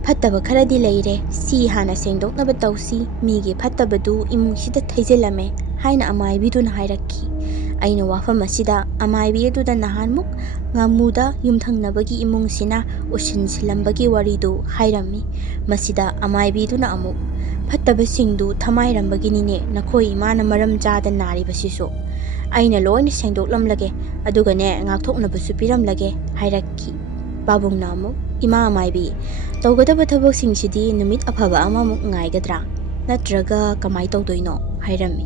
ꯐꯠꯇꯕ ꯈꯔꯗꯤ ꯂꯩꯔꯦ ꯁꯤ ꯍꯥꯟꯅ ꯁꯦꯡꯗꯣꯛꯅꯕ ꯇꯧꯁꯤ ꯃꯤꯒꯤ ꯐꯠꯇꯕꯗꯨ ꯏꯃꯨꯡꯁꯤꯗ ꯊꯩꯖꯤꯜꯂꯝꯃꯦ ꯍꯥꯏꯅ ꯑꯃꯥꯏꯕꯤꯗꯨꯅ ꯍꯥꯏꯔꯛꯈꯤ ꯑꯩꯅ ꯋꯥꯐꯝ ꯑꯁꯤꯗ ꯑꯃꯥꯏꯕꯤ ꯑꯗꯨꯗ ꯅꯍꯥꯟꯃꯨꯛ ꯉꯥꯃꯨꯗ ꯌꯨꯝꯊꯪꯅꯕꯒꯤ ꯏꯃꯨꯡꯁꯤꯅ ꯎꯁꯤꯟꯁꯤꯜꯂꯝꯕꯒꯤ ꯋꯥꯔꯤꯗꯨ ꯍꯥꯏꯔꯝꯃꯤ ꯃꯁꯤꯗ ꯑꯃꯥꯏꯕꯤꯗꯨꯅ ꯑꯃꯨꯛ ꯐꯠꯇꯕꯁꯤꯡꯗꯨ ꯊꯃꯥꯏꯔꯝꯕꯒꯤꯅꯤꯅꯦ ꯅꯈꯣꯏ ꯏꯃꯥꯅ ꯃꯔꯝ ꯆꯥꯗ ꯅꯥꯔꯤꯕꯁꯤꯁꯨ ꯑꯩꯅ ꯂꯣꯏꯅ ꯁꯦꯡꯗꯣꯛꯂꯝꯂꯒꯦ ꯑꯗꯨꯒꯅꯦ ꯉꯥꯛꯊꯣꯛꯅꯕꯁꯨ ꯄꯤꯔꯝꯂꯒꯦ ꯍꯥꯏꯔꯛꯈꯤ ꯄꯥꯕꯨꯡꯅ ꯑꯃꯨꯛ ꯏꯃꯥ ꯑꯃꯥꯏꯕꯤ ꯇꯧꯒꯗꯕ ꯊꯕꯛꯁꯤꯡꯁꯤꯗꯤ ꯅꯨꯃꯤꯠ ꯑꯐꯕ ꯑꯃꯃꯨꯛ ꯉꯥꯏꯒꯗ꯭ꯔꯥ ꯅꯠꯇ꯭ꯔꯒ ꯀꯃꯥꯏ ꯇꯧꯗꯣꯏꯅꯣ ꯍꯥꯏꯔꯝꯃꯤ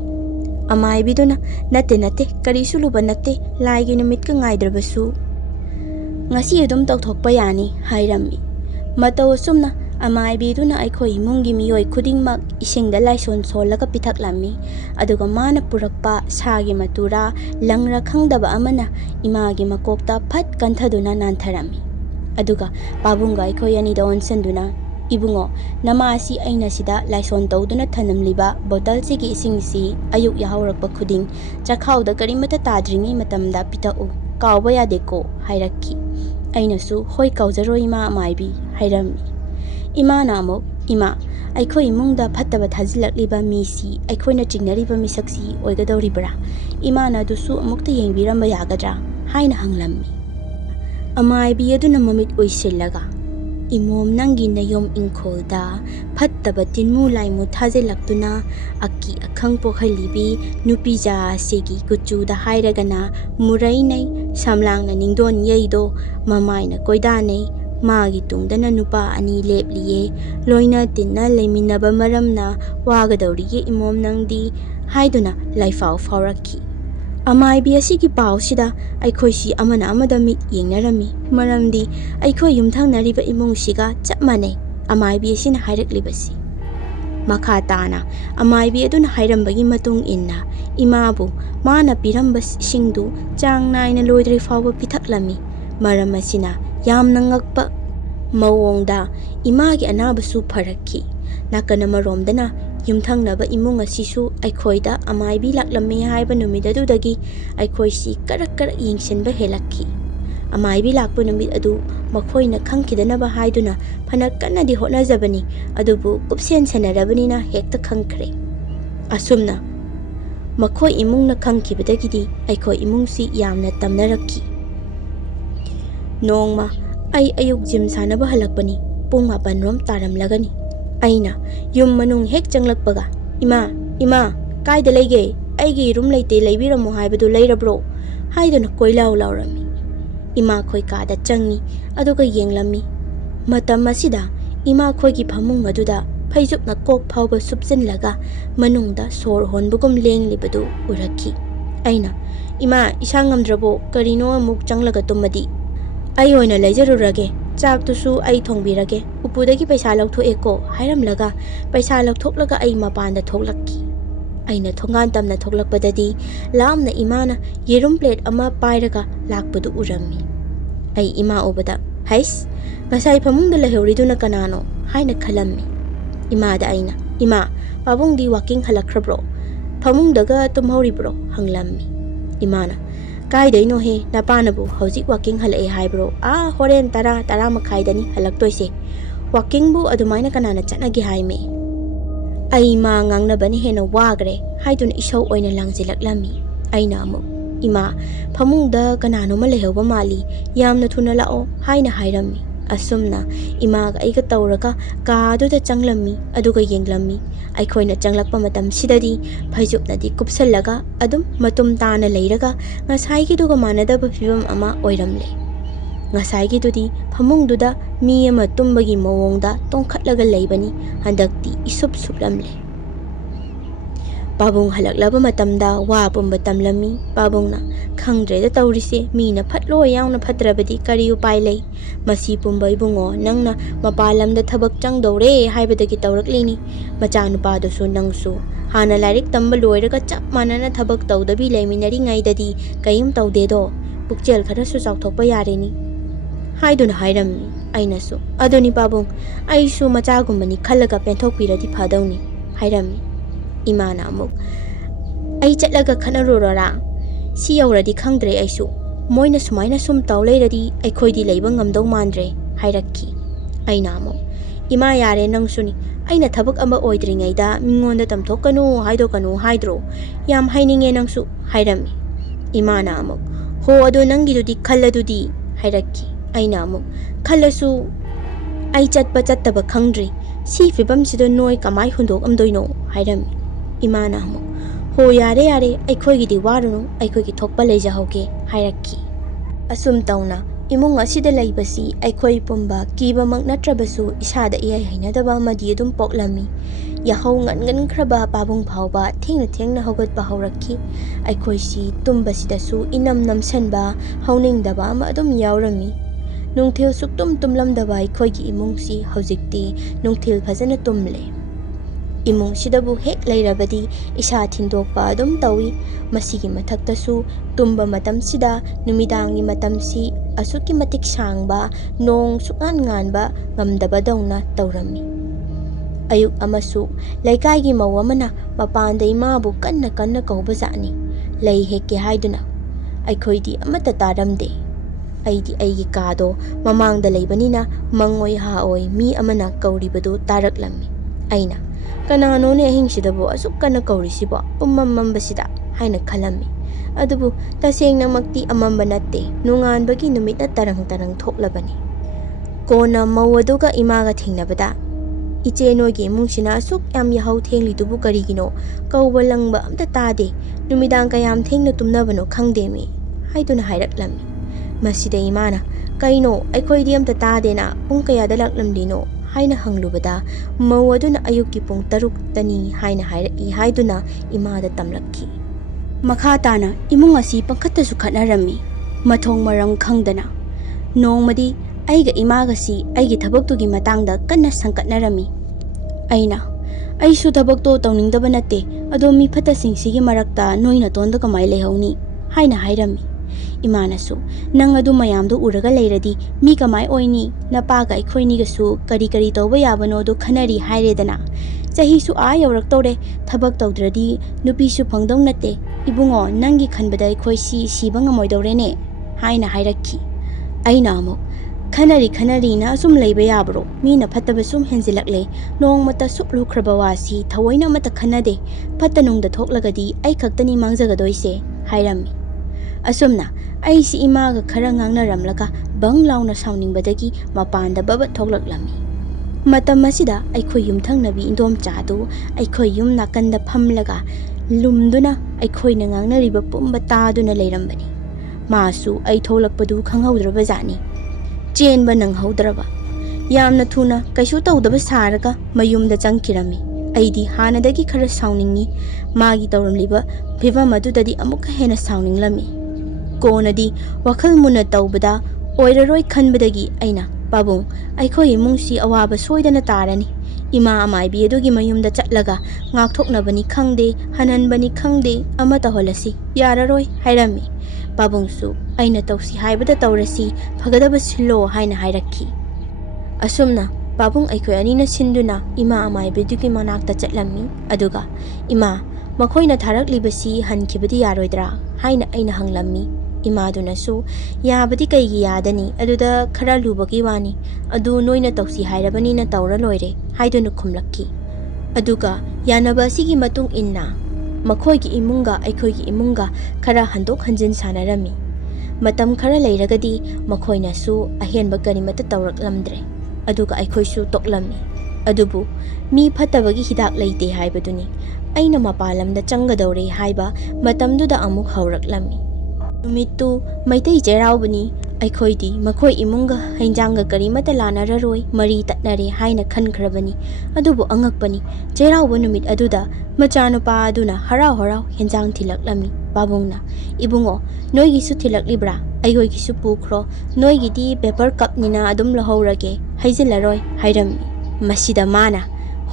ꯑꯃꯥꯏꯕꯤꯗꯨꯅ ꯅꯠꯇꯦ ꯀꯔꯤꯁꯨ ꯂꯨꯕ ꯅꯠꯇꯦ ꯂꯥꯏꯒꯤ ꯅꯨꯃꯤꯠꯀ ꯉꯥꯏꯗ꯭ꯔꯕꯁꯨ ꯉꯁꯤ ꯑꯗꯨꯝ ꯇꯧꯊꯣꯛꯄ ꯌꯥꯅꯤ ꯍꯥꯏꯔꯝꯃꯤ ꯃꯇꯧ ꯑꯁꯨꯝꯅ ꯑꯃꯥꯏꯕꯤꯗꯨꯅ ꯑꯩꯈꯣꯏ ꯏꯃꯨꯡꯒꯤ ꯃꯤꯑꯣꯏ ꯈꯨꯗꯤꯡꯃꯛ ꯏꯁꯤꯡꯗ ꯂꯥꯏꯁꯣꯟ ꯁꯣꯜꯂꯒ ꯄꯤꯊꯛꯂꯝꯃꯤ ꯑꯗꯨꯒ ꯃꯥꯅ ꯄꯨꯔꯛꯄ ꯁꯥꯒꯤ ꯃꯇꯨꯔꯥ ꯂꯪꯔꯥ ꯈꯪꯗꯕ ꯑꯃꯅ ꯏꯃꯥꯒꯤ ꯃꯀꯣꯛꯇ ꯐꯠ ꯀꯟꯊꯗꯨꯅ ꯅꯥꯟꯊꯔꯝꯃꯤ ꯑꯗꯨꯒ ꯄꯥꯕꯨꯡꯒ ꯑꯩꯈꯣꯏ ꯑꯅꯤꯗ ꯑꯣꯟꯁꯤꯟꯗꯨꯅ ꯏꯕꯨꯡꯉꯣ ꯅꯃꯥ ꯑꯁꯤ ꯑꯩꯅ ꯁꯤꯗ ꯂꯥꯏꯁꯣꯟ ꯇꯧꯗꯨꯅ ꯊꯅꯝꯂꯤꯕ ꯕꯣꯇꯜꯁꯤꯒꯤ ꯏꯁꯤꯡꯁꯤ ꯑꯌꯨꯛ ꯌꯥꯍꯧꯔꯛꯄ ꯈꯨꯗꯤꯡ ꯆꯈꯥꯎꯗ ꯀꯔꯤꯃꯠꯇ ꯇꯥꯗ꯭ꯔꯤꯉꯩ ꯃꯇꯝꯗ ꯄꯤꯊꯛꯎ ꯀꯥꯎꯕ ꯌꯥꯗꯦꯀꯣ ꯍꯥꯏꯔꯛꯈꯤ ꯑꯩꯅꯁꯨ ꯍꯣꯏ ꯀꯥꯎꯖꯔꯣꯏ ꯏꯃꯥ ꯑꯃꯥꯏꯕꯤ ꯍꯥꯏꯔꯝꯃꯤ ꯏꯃꯥꯅ ꯑꯃꯨꯛ ꯏꯃꯥ ꯑꯩꯈꯣꯏ ꯏꯃꯨꯡꯗ ꯐꯠꯇꯕ ꯊꯥꯖꯤꯜꯂꯛꯂꯤꯕ ꯃꯤꯁꯤ ꯑꯩꯈꯣꯏꯅ ꯆꯤꯡꯅꯔꯤꯕ ꯃꯤꯁꯛꯁꯤ ꯑꯣꯏꯒꯗꯧꯔꯤꯕ꯭ꯔꯥ ꯏꯃꯥꯅ ꯑꯗꯨꯁꯨ ꯑꯃꯨꯛꯇ ꯌꯦꯡꯕꯤꯔꯝꯕ ꯌꯥꯒꯗ꯭ꯔꯥ ꯍꯥꯏꯅ ꯍꯪꯂꯝꯃꯤ ꯑꯃꯥꯏꯕꯤ ꯑꯗꯨꯅ ꯃꯃꯤꯠ ꯎꯏꯁꯤꯜꯂꯒ ꯏꯃꯣꯝ ꯅꯪꯒꯤ ꯅꯌꯨꯝ ꯏꯪꯈꯣꯜꯗ ꯐꯠꯇꯕ ꯇꯤꯟꯃꯨ ꯂꯥꯏꯃꯨ ꯊꯥꯖꯤꯜꯂꯛꯇꯨꯅ ꯑꯀꯤ ꯑꯈꯪ ꯄꯣꯛꯍꯜꯂꯤꯕꯤ ꯅꯨꯄꯤꯖꯥ ꯑꯁꯤꯒꯤ ꯀꯨꯆꯨꯗ ꯍꯥꯏꯔꯒꯅ ꯃꯨꯔꯩꯅꯩ ꯁꯝꯂꯥꯡꯅ ꯅꯤꯡꯗꯣꯟ ꯌꯩꯗꯣ ꯃꯃꯥꯏꯅ ꯀꯣꯏꯗꯥꯅꯩ ꯃꯥꯒꯤ ꯇꯨꯡꯗꯅ ꯅꯨꯄꯥ ꯑꯅꯤ ꯂꯦꯞꯂꯤꯌꯦ ꯂꯣꯏꯅ ꯇꯤꯟꯅ ꯂꯩꯃꯤꯟꯅꯕ ꯃꯔꯝꯅ ꯋꯥꯒꯗꯧꯔꯤꯌꯦ ꯏꯃꯣꯝ ꯅꯪꯗꯤ ꯍꯥꯏꯗꯨꯅ ꯂꯥꯏꯐꯥꯎ ꯐꯥꯎꯔꯛꯈꯤ ꯑꯃꯥꯏꯕꯤ ꯑꯁꯤꯒꯤ ꯄꯥꯎꯁꯤꯗ ꯑꯩꯈꯣꯏꯁꯤ ꯑꯃꯅ ꯑꯃꯗ ꯃꯤꯠ ꯌꯦꯡꯅꯔꯝꯃꯤ ꯃꯔꯝꯗꯤ ꯑꯩꯈꯣꯏ ꯌꯨꯝꯊꯪꯅꯔꯤꯕ ꯏꯃꯨꯡꯁꯤꯒ ꯆꯞ ꯃꯥꯟꯅꯩ ꯑꯃꯥꯏꯕꯤ ꯑꯁꯤꯅ ꯍꯥꯏꯔꯛꯂꯤꯕꯁꯤ ꯃꯈꯥ ꯇꯥꯅ ꯑꯃꯥꯏꯕꯤ ꯑꯗꯨꯅ ꯍꯥꯏꯔꯝꯕꯒꯤ ꯃꯇꯨꯡ ꯏꯟꯅ ꯏꯃꯥꯕꯨ ꯃꯥꯅ ꯄꯤꯔꯝꯕ ꯏꯁꯤꯡꯗꯨ ꯆꯥꯡ ナꯏꯅ ꯂꯣꯏꯗ꯭ꯔꯤ ꯐꯥꯎꯕ ꯄꯤꯊꯛꯂꯝꯃꯤ ꯃꯔꯝ ꯑꯁꯤꯅ ꯌꯥꯝꯅ ꯉꯛꯄ ꯃꯑꯣꯡꯗ ꯏꯃꯥꯒꯤ ꯑꯅꯥꯕꯁꯨ ꯐꯔꯛꯈꯤ ꯅꯥꯀꯟ ꯑꯃꯔꯣꯝꯗꯅ ꯌꯨꯝꯊꯪꯅꯕ ꯏꯃꯨꯡ ꯑꯁꯤꯁꯨ ꯑꯩꯈꯣꯏꯗ ꯑꯃꯥꯏꯕꯤ ꯂꯥꯛꯂꯝꯃꯤ ꯍꯥꯏꯕ ꯅꯨꯃꯤꯠ ꯑꯗꯨꯗꯒꯤ ꯑꯩꯈꯣꯏꯁꯤ ꯀꯔꯛ ꯌꯦꯡꯁꯤꯟꯕ ꯍꯦꯜꯂꯛꯈꯤ ꯑꯃꯥꯏꯕꯤ ꯂꯥꯛꯄ ꯅꯨꯃꯤꯠ ꯑꯗꯨ ꯃꯈꯣꯏꯅ ꯈꯪꯈꯤꯗꯅꯕ ꯍꯥꯏꯗꯨꯅ ꯐꯅ ꯀꯟꯅꯗꯤ ꯍꯣꯠꯅꯖꯕꯅꯤ ꯑꯗꯨꯕꯨ ꯀꯨꯞꯁꯦꯟ ꯁꯦꯟꯅꯔꯕꯅꯤꯅ ꯍꯦꯛꯇ ꯈꯪꯈ꯭ꯔꯦ ꯑꯁꯨꯝꯅ ꯃꯈꯣꯏ ꯏꯃꯨꯡꯅ ꯈꯪꯈꯤꯕꯗꯒꯤꯗꯤ ꯑꯩꯈꯣꯏ ꯏꯃꯨꯡꯁꯤ ꯌꯥꯝꯅ ꯇꯝꯅꯔꯛꯈꯤ ꯅꯣꯡꯃ ꯑꯩ ꯑꯌꯨꯛ ꯖꯤꯝ ꯁꯥꯟꯅꯕ ꯍꯜꯂꯛꯄꯅꯤ ꯄꯨꯡ 9 ꯇꯥꯔꯝꯂꯒꯅꯤ ꯑꯩꯅ ꯌꯨꯝ ꯃꯅꯨꯡ ꯍꯦꯛ ꯆꯪꯂꯛꯄꯒ ꯏꯃꯥ ꯀꯥꯏꯗ ꯂꯩꯒꯦ ꯑꯩꯒꯤ ꯔꯨꯝ ꯂꯩꯇꯦ ꯂꯩꯕꯤꯔꯝꯃꯣ ꯍꯥꯏꯕꯗꯨ ꯂꯩꯔꯕ꯭ꯔꯣ ꯍꯥꯏꯗꯨꯅ ꯀꯣꯏꯂꯥꯎ ꯂꯥꯎꯔꯝꯃꯤ ꯏꯃꯥ ꯈꯣꯏ ꯀꯥꯗ ꯆꯪꯉꯤ ꯑꯗꯨꯒ ꯌꯦꯡꯂꯝꯃꯤ ꯃꯇꯝ ꯑꯁꯤꯗ ꯏꯃꯥ ꯈꯣꯏꯒꯤ ꯐꯃꯨꯡ ꯑꯗꯨꯗ ꯐꯩꯖꯨꯞꯅ ꯀꯣꯛ ꯐꯥꯎꯕ ꯁꯨꯞꯆꯤꯜꯂꯒ ꯃꯅꯨꯡꯗ ꯁꯣꯔ ꯍꯣꯟꯕꯒꯨꯝ ꯂꯦꯡꯂꯤꯕꯗꯨ ꯎꯔꯛꯈꯤ ꯑꯩꯅ ꯏꯃꯥ ꯏꯁꯥ ꯉꯝꯗ꯭ꯔꯕꯣ ꯀꯔꯤꯅꯣ ꯑꯃꯨꯛ ꯆꯪꯂꯒ ꯇꯨꯝꯃꯗꯤ ꯑꯩ ꯑꯣꯏꯅ ꯂꯩꯖꯔꯨꯔꯒꯦ ꯆꯥꯛꯇꯨꯁꯨ ꯑꯩ ꯊꯣꯡꯕꯤꯔꯒꯦ ꯎꯄꯨꯗꯒꯤ ꯄꯩꯁꯥ ꯂꯧꯊꯣꯛꯑꯦꯀꯣ ꯍꯥꯏꯔꯝꯂꯒ ꯄꯩꯁꯥ ꯂꯧꯊꯣꯛꯂꯒ ꯑꯩ ꯃꯄꯥꯟꯗ ꯊꯣꯛꯂꯛꯈꯤ ꯑꯩꯅ ꯊꯣꯡꯒꯥꯟ ꯇꯝꯅ ꯊꯣꯛꯂꯛꯄꯗꯗꯤ ꯂꯥꯞꯅ ꯏꯃꯥꯅ ꯌꯦꯔꯨꯝ ꯄ꯭ꯂꯦꯠ ꯑꯃ ꯄꯥꯏꯔꯒ ꯂꯥꯛꯄꯗꯨ ꯎꯔꯝꯃꯤ ꯑꯩ ꯏꯃꯥ ꯎꯕꯗ ꯍꯩꯁ ꯉꯁꯥꯏ ꯐꯃꯨꯡꯗ ꯂꯩꯍꯧꯔꯤꯗꯨꯅ ꯀꯅꯥꯅꯣ ꯍꯥꯏꯅ ꯈꯜꯂꯝꯃꯤ ꯏꯃꯥꯗ ꯑꯩꯅ ꯏꯃꯥ ꯄꯥꯕꯨꯡꯗꯤ ꯋꯥꯀꯤꯡ ꯍꯜꯂꯛꯈ꯭ꯔꯕ꯭ꯔꯣ ꯐꯃꯨꯡꯗꯒ ꯇꯨꯝꯍꯧꯔꯤꯕ꯭ꯔꯣ ꯍꯪꯂꯝꯃꯤ ꯏꯃꯥꯅ ꯀꯥꯏꯗꯩꯅꯣꯍꯦ ꯅꯄꯥꯅꯕꯨ ꯍꯧꯖꯤꯛ ꯋꯥꯀꯤꯡ ꯍꯜꯂꯛꯑꯦ ꯍꯥꯏꯕ꯭ꯔꯣ ꯍꯣꯔꯦꯟ 10:30 ꯍꯜꯂꯛꯇꯣꯏꯁꯦ ꯋꯥꯀꯤꯡꯕꯨ ꯑꯗꯨꯃꯥꯏꯅ ꯀꯅꯥꯅ ꯆꯠꯅꯒꯦ ꯍꯥꯏꯃꯦ ꯑꯩ ꯃꯥ ꯉꯥꯡꯅꯕꯅ ꯍꯦꯟꯅ ꯋꯥꯒ꯭ꯔꯦ ꯍꯥꯏꯗꯨꯅ ꯏꯁꯧ ꯑꯣꯏꯅ ꯂꯥꯡꯖꯤꯜꯂꯛꯂꯝꯃꯤ ꯑꯩꯅ ꯑꯃꯨꯛ ꯏꯃꯥ ꯐꯃꯨꯡꯗ ꯀꯅꯥꯅꯣꯃ ꯂꯩꯍꯧꯕ ꯃꯥꯜꯂꯤ ꯌꯥꯝꯅ ꯊꯨꯅ ꯂꯥꯛꯑꯣ ꯍꯥꯏꯅ ꯍꯥꯏꯔꯝꯃꯤ ꯑꯁꯨꯝꯅ ꯏꯃꯥꯒ ꯑꯩꯒ ꯇꯧꯔꯒ ꯀꯥꯗꯨꯗ ꯆꯪꯂꯝꯃꯤ ꯑꯗꯨꯒ ꯌꯦꯡꯂꯝꯃꯤ ꯑꯩꯈꯣꯏꯅ ꯆꯪꯂꯛꯄ ꯃꯇꯝꯁꯤꯗꯗꯤ ꯐꯩꯖꯨꯞꯅꯗꯤ ꯀꯨꯞꯁꯜꯂꯒ ꯑꯗꯨꯝ ꯃꯇꯨꯝ ꯇꯥꯅ ꯂꯩꯔꯒ ꯉꯁꯥꯏꯒꯤꯗꯨꯒ ꯃꯥꯟꯅꯗꯕ ꯐꯤꯕꯝ ꯑꯃ ꯑꯣꯏꯔꯝꯂꯦ ꯉꯁꯥꯏꯒꯤꯗꯨꯗꯤ ꯐꯃꯨꯡꯗꯨꯗ ꯃꯤ ꯑꯃ ꯇꯨꯝꯕꯒꯤ ꯃꯑꯣꯡꯗ ꯇꯣꯡꯈꯠꯂꯒ ꯂꯩꯕꯅꯤ ꯍꯟꯗꯛꯇꯤ ꯏꯁꯨꯞ ꯁꯨꯞꯂꯝꯂꯦ ꯄꯥꯕꯨꯡ ꯍꯜꯂꯛꯂꯕ ꯃꯇꯝꯗ ꯋꯥ ꯄꯨꯝꯕ ꯇꯝꯂꯝꯃꯤ꯫ ꯄꯥꯕꯨꯡꯅ "ꯈꯪꯗ꯭ꯔꯦꯗ ꯇꯧꯔꯤꯁꯦ, ꯃꯤꯅ ꯐꯠꯂꯣꯏ ꯌꯥꯎꯅ ꯐꯠꯇ꯭ꯔꯕꯗꯤ ꯀꯔꯤ ꯎꯄꯥꯏ ꯂꯩ? ꯃꯁꯤ ꯄꯨꯝꯕ ꯏꯕꯨꯡꯉꯣ ꯅꯪꯅ ꯃꯄꯥꯟ ꯂꯝꯗ ꯊꯕꯛ ꯆꯪꯗꯧꯔꯦ ꯍꯥꯏꯕꯗꯒꯤ ꯇꯧꯔꯛꯂꯤꯅꯤ꯫ ꯃꯆꯥꯅꯨꯄꯥꯗꯨꯁꯨ ꯅꯪꯁꯨ ꯍꯥꯟꯅ ꯂꯥꯏꯔꯤꯛ ꯇꯝꯕ ꯂꯣꯏꯔꯒ ꯆꯞ ꯃꯥꯟꯅꯅ ꯊꯕꯛ ꯇꯧꯗꯕꯤ ꯂꯩꯃꯤꯟꯅꯔꯤꯉꯩꯗꯗꯤ ꯀꯔꯤꯝ ꯇꯧꯗꯦꯗꯣ, ꯄꯨꯛꯆꯦꯜ ꯈꯔꯁꯨ ꯆꯥꯎꯊꯣꯛꯄ ꯌꯥꯔꯦꯅꯤ" ꯍꯥꯏꯗꯨꯅ ꯍꯥꯏꯔꯝꯃꯤ꯫ ꯑꯩꯅꯁꯨ "ꯑꯗꯨꯅꯤ ꯄꯥꯕꯨꯡ, ꯑꯩꯁꯨ ꯃꯆꯥꯒꯨꯝꯕꯅꯤ ꯈꯜꯂꯒ ꯄꯦꯟꯊꯣꯛꯄꯤꯔꯗꯤ ꯐꯗꯧꯅꯤ" ꯍꯥꯏꯔꯝꯃꯤ꯫ ꯏꯃꯥꯅ ꯑꯃꯨꯛ "ꯑꯩ ꯆꯠꯂꯒ ꯈꯠꯅꯔꯨꯔꯣꯔꯥ? ꯁꯤ ꯌꯧꯔꯗꯤ ꯈꯪꯗ꯭ꯔꯦ ꯑꯩꯁꯨ, ꯃꯣꯏꯅ ꯁꯨꯃꯥꯏꯅ ꯁꯨꯝ ꯇꯧ ꯂꯩꯔꯗꯤ ꯑꯩꯈꯣꯏꯗꯤ ꯂꯩꯕ ꯉꯝꯗꯧ ꯃꯥꯟꯗ꯭ꯔꯦ" ꯍꯥꯏꯔꯛꯈꯤ꯫ ꯑꯩꯅ ꯑꯃꯨꯛ "ꯏꯃꯥ ꯌꯥꯔꯦ ꯅꯪꯁꯨꯅꯤ, ꯑꯩꯅ ꯊꯕꯛ ꯑꯃ ꯑꯣꯏꯗ꯭ꯔꯤꯉꯩꯗ ꯃꯤꯉꯣꯟꯗ ꯇꯝꯊꯣꯛꯀꯅꯨ ꯍꯥꯏꯗꯣꯛꯀꯅꯨ ꯍꯥꯏꯗ꯭ꯔꯣ, ꯌꯥꯝ ꯍꯩꯅꯤꯡꯉꯦ ꯅꯪꯁꯨ" ꯍꯥꯏꯔꯝꯃꯤ꯫ ꯏꯃꯥꯅ ꯑꯃꯨꯛ "ꯍꯣ ꯑꯗꯣ ꯅꯪꯒꯤꯗꯨꯗꯤ ꯈꯜꯂꯗꯨꯗꯤ" ꯍꯥꯏꯔꯛꯈꯤ꯫ ꯑꯩꯅ ꯑꯃꯨꯛ "ꯈꯜꯂꯁꯨ ꯑꯩ ꯆꯠꯄ ꯆꯠꯇꯕ ꯈꯪꯗ꯭ꯔꯤ, ꯁꯤ ꯐꯤꯕꯝꯁꯤꯗ ꯅꯣꯏ ꯀꯃꯥꯏ ꯍꯨꯟꯗꯣꯛꯑꯝꯗꯣꯏꯅꯣ" ꯍꯥꯏꯔꯝꯃꯤ꯫ ꯏꯃꯥꯅ ꯑꯃꯨꯛ "ꯍꯣ ꯌꯥꯔꯦ ꯌꯥꯔꯦ, ꯑꯩꯈꯣꯏꯒꯤꯗꯤ ꯋꯥꯔꯨꯅꯨ, ꯑꯩꯈꯣꯏꯒꯤ ꯊꯣꯛꯄ ꯂꯩꯖꯍꯧꯒꯦ" ꯍꯥꯏꯔꯛꯈꯤ꯫ ꯑꯁꯨꯝ ꯇꯧꯅ ꯏꯃꯨꯡ ꯑꯁꯤꯗ ꯂꯩꯕꯁꯤ ꯑꯩꯈꯣꯏ ꯄꯨꯝꯕ ꯀꯤꯕꯃꯛ ꯅꯠꯇ꯭ꯔꯕꯁꯨ ꯏꯁꯥꯗ ꯏꯍꯩ ꯍꯩꯅꯗꯕ ꯑꯃꯗꯤ ꯑꯗꯨꯝ ꯄꯣꯛꯂꯝꯃꯤ꯫ ꯌꯥꯍꯧ ꯉꯟꯈ꯭ꯔꯕ ꯄꯥꯕꯨꯡ ꯐꯥꯎꯕ ꯊꯦꯡꯅ ꯊꯦꯡꯅ ꯍꯧꯒꯠꯄ ꯍꯧꯔꯛꯈꯤ꯫ ꯑꯩꯈꯣꯏꯁꯤ ꯇꯨꯝꯕꯁꯤꯗꯁꯨ ꯏꯅꯝ ꯅꯝꯁꯟꯕ, ꯍꯧꯅꯤꯡꯗꯕ ꯑꯃ ꯑꯗꯨꯝ ꯌꯥꯎꯔꯝꯃꯤ꯫ ꯅꯨꯡꯊꯤꯜ ꯁꯨꯛꯇꯨꯝ ꯇꯨꯝꯂꯝꯗꯕ ꯑꯩꯈꯣꯏꯒꯤ ꯏꯃꯨꯡꯁꯤ ꯍꯧꯖꯤꯛꯇꯤ ꯅꯨꯡꯊꯤꯜ ꯐꯖꯅ ꯇꯨꯝꯂꯦ꯫ ꯏꯃꯨꯡꯁꯤꯗꯕꯨ ꯍꯦꯛ ꯂꯩꯔꯕꯗꯤ ꯏꯁꯥ ꯊꯤꯟꯗꯣꯛꯄ ꯑꯗꯨꯝ ꯇꯧꯏ꯫ ꯃꯁꯤꯒꯤ ꯃꯊꯛꯇꯁꯨ ꯇꯨꯝꯕ ꯃꯇꯝꯁꯤꯗ ꯅꯨꯃꯤꯗꯥꯡꯒꯤ ꯃꯇꯝꯁꯤ ꯑꯁꯨꯛꯀꯤ ꯃꯇꯤꯛ ꯁꯥꯡꯕ, ꯅꯣꯡ ꯁꯨꯛꯉꯥꯟ ꯉꯥꯟꯕ ꯉꯝꯗꯕꯗꯧꯅ ꯇꯧꯔꯝꯃꯤ꯫ ꯑꯌꯨꯛ ꯑꯃꯁꯨ ꯂꯩꯀꯥꯏꯒꯤ ꯃꯧ ꯑꯃꯅ ꯃꯄꯥꯟꯗ ꯏꯃꯥꯕꯨ ꯀꯟꯅ ꯀꯟꯅ ꯀꯧꯕꯖꯥꯠꯅꯤ, ꯂꯩ ꯍꯦꯛꯀꯦ ꯍꯥꯏꯗꯨꯅ꯫ ꯑꯩꯈꯣꯏꯗꯤ ꯑꯃꯠꯇ ꯇꯥꯔꯝꯗꯦ꯫ ꯑꯩꯗꯤ ꯑꯩꯒꯤ ꯀꯥꯗꯣ ꯃꯃꯥꯡꯗ ꯂꯩꯕꯅꯤꯅ ꯃꯪꯑꯣꯏ ꯍꯥꯑꯣꯏ ꯃꯤ ꯑꯃꯅ ꯀꯧꯔꯤꯕꯗꯨ ꯇꯥꯔꯛꯂꯝꯃꯤ꯫ ꯑꯩꯅ "ꯀꯅꯥꯅꯣꯅꯦ ꯑꯍꯤꯡꯁꯤꯗꯕꯨ ꯑꯁꯨꯛ ꯀꯟꯅ ꯀꯧꯔꯤꯁꯤꯕꯣ, ꯄꯨꯝꯃꯝ ꯃꯝꯕꯁꯤꯗ" ꯍꯥꯏꯅ ꯈꯜꯂꯝꯃꯤ꯫ ꯑꯗꯨꯕꯨ ꯇꯁꯦꯡꯅꯃꯛꯇꯤ ꯑꯃꯝꯕ ꯅꯠꯇꯦ, ꯅꯣꯡꯉꯥꯟꯕꯒꯤ ꯅꯨꯃꯤꯠꯅ ꯇꯔꯪ ꯇꯔꯪ ꯊꯣꯛꯂꯕꯅꯤ꯫ ꯀꯣꯟꯅ ꯃꯧ ꯑꯗꯨꯒ ꯏꯃꯥꯒ ꯊꯦꯡꯅꯕꯗ "ꯏꯆꯦ ꯅꯣꯏꯒꯤ ꯏꯃꯨꯡꯁꯤꯅ ꯑꯁꯨꯛ ꯌꯥꯝ ꯌꯥꯍꯧ ꯊꯦꯡꯂꯤꯗꯨꯕꯨ ꯀꯔꯤꯒꯤꯅꯣ? ꯀꯧꯕ ꯂꯪꯕ ꯑꯝꯇ ꯇꯥꯗꯦ, ꯅꯨꯃꯤꯗꯥꯡ ꯀꯌꯥꯝ ꯊꯦꯡꯅ ꯇꯨꯝꯅꯕꯅꯣ ꯈꯪꯗꯦꯃꯤ" ꯍꯥꯏꯗꯨꯅ ꯍꯥꯏꯔꯛꯂꯝꯃꯤ꯫ ꯃꯁꯤꯗ ꯏꯃꯥꯅ "ꯀꯩꯅꯣ, ꯑꯩꯈꯣꯏꯗꯤ ꯑꯝꯇ ꯇꯥꯗꯦꯅ, ꯄꯨꯡ ꯀꯌꯥꯗ ꯂꯥꯛꯂꯝꯂꯤꯅꯣ" ꯍꯥꯏꯅ ꯍꯪꯂꯨꯕꯗ ꯃꯧ ꯑꯗꯨꯅ "ꯑꯌꯨꯛꯀꯤ ꯄꯨꯡ 6ꯇꯅꯤ" ꯍꯥꯏꯅ ꯍꯥꯏꯔꯛꯏ ꯍꯥꯏꯗꯨꯅ ꯏꯃꯥꯗ ꯇꯝꯂꯛꯈꯤ꯫ ꯃꯈꯥ ꯇꯥꯅ ꯏꯃꯨꯡ ꯑꯁꯤ ꯄꯪꯈꯠꯇꯁꯨ ꯈꯠꯅꯔꯝꯃꯤ, ꯃꯊꯣꯡ ꯃꯔꯝ ꯈꯪꯗꯅ꯫ ꯅꯣꯡꯃꯗꯤ ꯑꯩꯒ ꯏꯃꯥꯒꯁꯤ ꯑꯩꯒꯤ ꯊꯕꯛꯇꯨꯒꯤ ꯃꯇꯥꯡꯗ ꯀꯟꯅ ꯁꯪꯀꯠꯅꯔꯝꯃꯤ꯫ ꯑꯩꯅ "ꯑꯩꯁꯨ ꯊꯕꯛꯇꯣ ꯇꯧꯅꯤꯡꯗꯕ ꯅꯠꯇꯦ, ꯑꯗꯣ ꯃꯤ ꯐꯠꯇꯁꯤꯡꯁꯤꯒꯤ ꯃꯔꯛꯇ ꯅꯣꯏ ꯅꯇꯣꯟꯗ ꯀꯃꯥꯏ ꯂꯩꯍꯧꯅꯤ" ꯍꯥꯏꯅ ꯍꯥꯏꯔꯝꯃꯤ꯫ ꯏꯃꯥꯅꯁꯨ "ꯅꯪ ꯑꯗꯨ ꯃꯌꯥꯝꯗꯣ ꯎꯔꯒ ꯂꯩꯔꯗꯤ ꯃꯤ ꯀꯃꯥꯏ ꯑꯣꯏꯅꯤ? ꯅꯄꯥꯒ ꯑꯩꯈꯣꯏꯅꯤꯒꯁꯨ ꯀꯔꯤ ꯀꯔꯤ ꯇꯧꯕ ꯌꯥꯕꯅꯣꯗꯣ ꯈꯟꯅꯔꯤ ꯍꯥꯏꯔꯦꯗꯅ, ꯆꯍꯤꯁꯨ ꯌꯧꯔꯛꯇꯧꯔꯦ, ꯊꯕꯛ ꯇꯧꯗ꯭ꯔꯗꯤ ꯅꯨꯄꯤꯁꯨ ꯐꯪꯗꯧ ꯅꯠꯇꯦ, ꯏꯕꯨꯡꯉꯣ ꯅꯪꯒꯤ ꯈꯟꯕꯗ ꯑꯩꯈꯣꯏꯁꯤ ꯁꯤꯕ ꯉꯝꯃꯣꯏꯗꯧꯔꯦꯅꯦ" ꯍꯥꯏꯅ ꯍꯥꯏꯔꯛꯈꯤ꯫ ꯑꯩꯅ ꯑꯃꯨꯛ "ꯈꯟꯅꯔꯤꯅ ꯑꯁꯨꯝ ꯂꯩꯕ ꯌꯥꯕ꯭ꯔꯣ? ꯃꯤꯅ ꯐꯠꯇꯕ ꯁꯨꯝ ꯍꯦꯟꯖꯤꯜꯂꯛꯂꯦ, ꯅꯣꯡꯃꯇ ꯁꯨꯛ ꯂꯨꯈ꯭ꯔꯕ ꯋꯥꯁꯤ ꯊꯑꯣꯏꯅ ꯑꯃꯠꯇ ꯈꯟꯅꯗꯦ, ꯐꯠꯇ ꯅꯨꯡꯗ ꯊꯣꯛꯂꯒꯗꯤ ꯑꯩ ꯈꯛꯇꯅꯤ ꯃꯥꯡꯖꯒꯗꯣꯏꯁꯦ" ꯍꯥꯏꯔꯝꯃꯤ꯫ ꯑꯁꯨꯝꯅ ꯑꯩꯁꯤ ꯏꯃꯥꯒ ꯈꯔ ꯉꯥꯡꯅꯔꯝꯂꯒ ꯕꯪ ಲಾꯎꯅ ꯁꯥꯎꯅꯤꯡꯕꯗꯒꯤ ꯃꯄꯥꯟꯗ ꯕꯕꯠ ꯊꯣꯛꯂꯛꯂꯝꯃꯤ꯫ ꯃꯇꯝ ꯑꯁꯤꯗ ꯑꯩꯈꯣꯏ ꯌꯨꯝꯊꯪꯅꯕꯤ ꯏꯟꯗꯣꯝꯆꯥꯗꯨ ꯑꯩꯈꯣꯏ ꯌꯨꯝ ꯅꯥꯀꯟꯗ ꯐꯝꯂꯒ ꯂꯨꯝꯗꯨꯅ ꯑꯩꯈꯣꯏꯅ ꯉꯥꯡꯅꯔꯤꯕ ꯄꯨꯝꯕ ꯇꯥꯗꯨꯅ ꯂꯩꯔꯝꯕꯅꯤ꯫ ꯃꯥꯁꯨ ꯑꯩ ꯊꯣꯛꯂꯛꯄꯗꯨ ꯈꯪꯍꯧꯗ꯭ꯔꯕꯖꯥꯠꯅꯤ꯫ ꯆꯦꯟꯕ ꯅꯪꯍꯧꯗ꯭ꯔꯕ, ꯌꯥꯝꯅ ꯊꯨꯅ ꯀꯩꯁꯨ ꯇꯧꯗꯕ ꯁꯥꯔꯒ ꯃꯌꯨꯝꯗ ꯆꯪꯈꯤꯔꯝꯃꯤ꯫ ꯑꯩꯗꯤ ꯍꯥꯟꯅꯗꯒꯤ ꯈꯔ ꯁꯥꯎꯅꯤꯡꯉꯤ, ꯃꯥꯒꯤ ꯇꯧꯔꯝꯂꯤꯕ ꯐꯤꯚꯝ ꯑꯗꯨꯗꯗꯤ ꯑꯃꯨꯛꯀ ꯍꯦꯟꯅ ꯁꯥꯎꯅꯤꯡꯂꯝꯃꯤ꯫ ꯀꯣꯟꯅꯗꯤ ꯋꯥꯈꯜ ꯃꯨꯟꯅ ꯇꯧꯕꯗ ꯑꯣꯏꯔꯔꯣꯏ ꯈꯟꯕꯗꯒꯤ ꯑꯩꯅ "ꯄꯥꯕꯨꯡ, ꯑꯩꯈꯣꯏ ꯏꯃꯨꯡꯁꯤ ꯑꯋꯥꯕ ꯁꯣꯏꯗꯅ ꯇꯥꯔꯅꯤ, ꯏꯃꯥ ꯑꯃꯥꯏꯕꯤ ꯑꯗꯨꯒꯤ ꯃꯌꯨꯝꯗ ꯆꯠꯂꯒ ꯉꯥꯛꯊꯣꯛꯅꯕꯅꯤ ꯈꯪꯗꯦ, ꯍꯟꯍꯟꯕꯅꯤ ꯈꯪꯗꯦ, ꯑꯃ ꯇꯧꯍꯜꯂꯁꯤ, ꯌꯥꯔꯔꯣꯏ" ꯍꯥꯏꯔꯝꯃꯤ꯫ ꯄꯥꯕꯨꯡꯁꯨ "ꯑꯩꯅ ꯇꯧꯁꯤ ꯍꯥꯏꯕꯗ ꯇꯧꯔꯁꯤ, ꯐꯒꯗꯕ ꯁꯤꯜꯂꯣ" ꯍꯥꯏꯅ ꯍꯥꯏꯔꯛꯈꯤ꯫ ꯑꯁꯨꯝꯅ ꯄꯥꯕꯨꯡ ꯑꯩꯈꯣꯏ ꯑꯅꯤꯅ ꯁꯤꯟꯗꯨꯅ ꯏꯃꯥ ꯑꯃꯥꯏꯕꯤꯗꯨꯒꯤ ꯃꯅꯥꯛꯇ ꯆꯠꯂꯝꯃꯤ꯫ ꯑꯗꯨꯒ "ꯏꯃꯥ, ꯃꯈꯣꯏꯅ ꯊꯥꯔꯛꯂꯤꯕꯁꯤ ꯍꯟꯈꯤꯕꯗꯤ ꯌꯥꯔꯣꯏꯗ꯭ꯔꯥ?" ꯍꯥꯏꯅ ꯑꯩꯅ ꯍꯪꯂꯝꯃꯤ꯫ ꯏꯃꯥꯗꯨꯅꯁꯨ "ꯌꯥꯕꯗꯤ ꯀꯩꯒꯤ ꯌꯥꯗꯅꯤ, ꯑꯗꯨꯗ ꯈꯔ ꯂꯨꯕꯒꯤ ꯋꯥꯅꯤ, ꯑꯗꯨ ꯅꯣꯏꯅ ꯇꯧꯁꯤ ꯍꯥꯏꯔꯕꯅꯤꯅ ꯇꯧꯔ ꯂꯣꯏꯔꯦ" ꯍꯥꯏꯗꯨꯅ ꯈꯨꯝꯂꯛꯈꯤ꯫ ꯑꯗꯨꯒ ꯌꯥꯅꯕ ꯑꯁꯤꯒꯤ ꯃꯇꯨꯡ ꯏꯟꯅ ꯃꯈꯣꯏꯒꯤ ꯏꯃꯨꯡꯒ ꯑꯩꯈꯣꯏꯒꯤ ꯏꯃꯨꯡꯒ ꯈꯔ ꯍꯟꯗꯣꯛ ꯍꯟꯖꯤꯟ ꯁꯥꯟꯅꯔꯝꯃꯤ꯫ ꯃꯇꯝ ꯈꯔ ꯂꯩꯔꯒꯗꯤ ꯃꯈꯣꯏꯅꯁꯨ ꯑꯍꯦꯟꯕ ꯀꯔꯤꯃꯠꯇ ꯇꯧꯔꯛꯂꯝꯗ꯭ꯔꯦ, ꯑꯗꯨꯒ ꯑꯩꯈꯣꯏꯁꯨ ꯇꯣꯛꯂꯝꯃꯤ꯫ ꯑꯗꯨꯕꯨ ꯃꯤ ꯐꯠꯇꯕꯒꯤ ꯍꯤꯗꯥꯛ ꯂꯩꯇꯦ ꯍꯥꯏꯕꯗꯨꯅꯤ꯫ ꯑꯩꯅ ꯃꯄꯥꯟ ꯂꯝꯗ ꯆꯪꯒꯗꯧꯔꯦ ꯍꯥꯏꯕ ꯃꯇꯝꯗꯨꯗ ꯑꯃꯨꯛ ꯍꯧꯔꯛꯂꯝꯃꯤ꯫ ꯅꯨꯃꯤꯠꯇꯨ ꯃꯩꯇꯩ ꯆꯩꯔꯥꯎꯕꯅꯤ, ꯑꯩꯈꯣꯏꯗꯤ ꯃꯈꯣꯏ ꯏꯃꯨꯡꯒ ꯍꯦꯟꯖꯥꯡꯒ ꯀꯔꯤꯃꯠꯇ ꯂꯥꯟꯅꯔꯔꯣꯏ, ꯃꯔꯤ ꯇꯠꯅꯔꯦ ꯍꯥꯏꯅ ꯈꯟꯈ꯭ꯔꯕꯅꯤ꯫ ꯑꯗꯨꯕꯨ ꯑꯉꯛꯄꯅꯤ, ꯆꯩꯔꯥꯎꯕ ꯅꯨꯃꯤꯠ ꯑꯗꯨꯗ ꯃꯆꯥꯅꯨꯄꯥ ꯑꯗꯨꯅ ꯍꯔꯥꯎ ꯍꯔꯥꯎ ꯍꯦꯟꯖꯥꯡ ꯊꯤꯜꯂꯛꯂꯝꯃꯤ꯫ ꯄꯥꯕꯨꯡꯅ, "ꯏꯕꯨꯡꯉꯣ, ꯅꯣꯏꯒꯤꯁꯨ ꯊꯤꯜꯂꯛꯂꯤꯕ꯭ꯔꯥ? ꯑꯩꯈꯣꯏꯒꯤꯁꯨ ꯄꯨꯈ꯭ꯔꯣ, ꯅꯣꯏꯒꯤꯗꯤ ꯄꯦꯄꯔ ꯀꯞꯅꯤꯅ ꯑꯗꯨꯝ ꯂꯧꯍꯧꯔꯒꯦ, ꯍꯩꯖꯤꯜꯂꯔꯣꯏ" ꯍꯥꯏꯔꯝꯃꯤ꯫ ꯃꯁꯤꯗ ꯃꯥꯅ,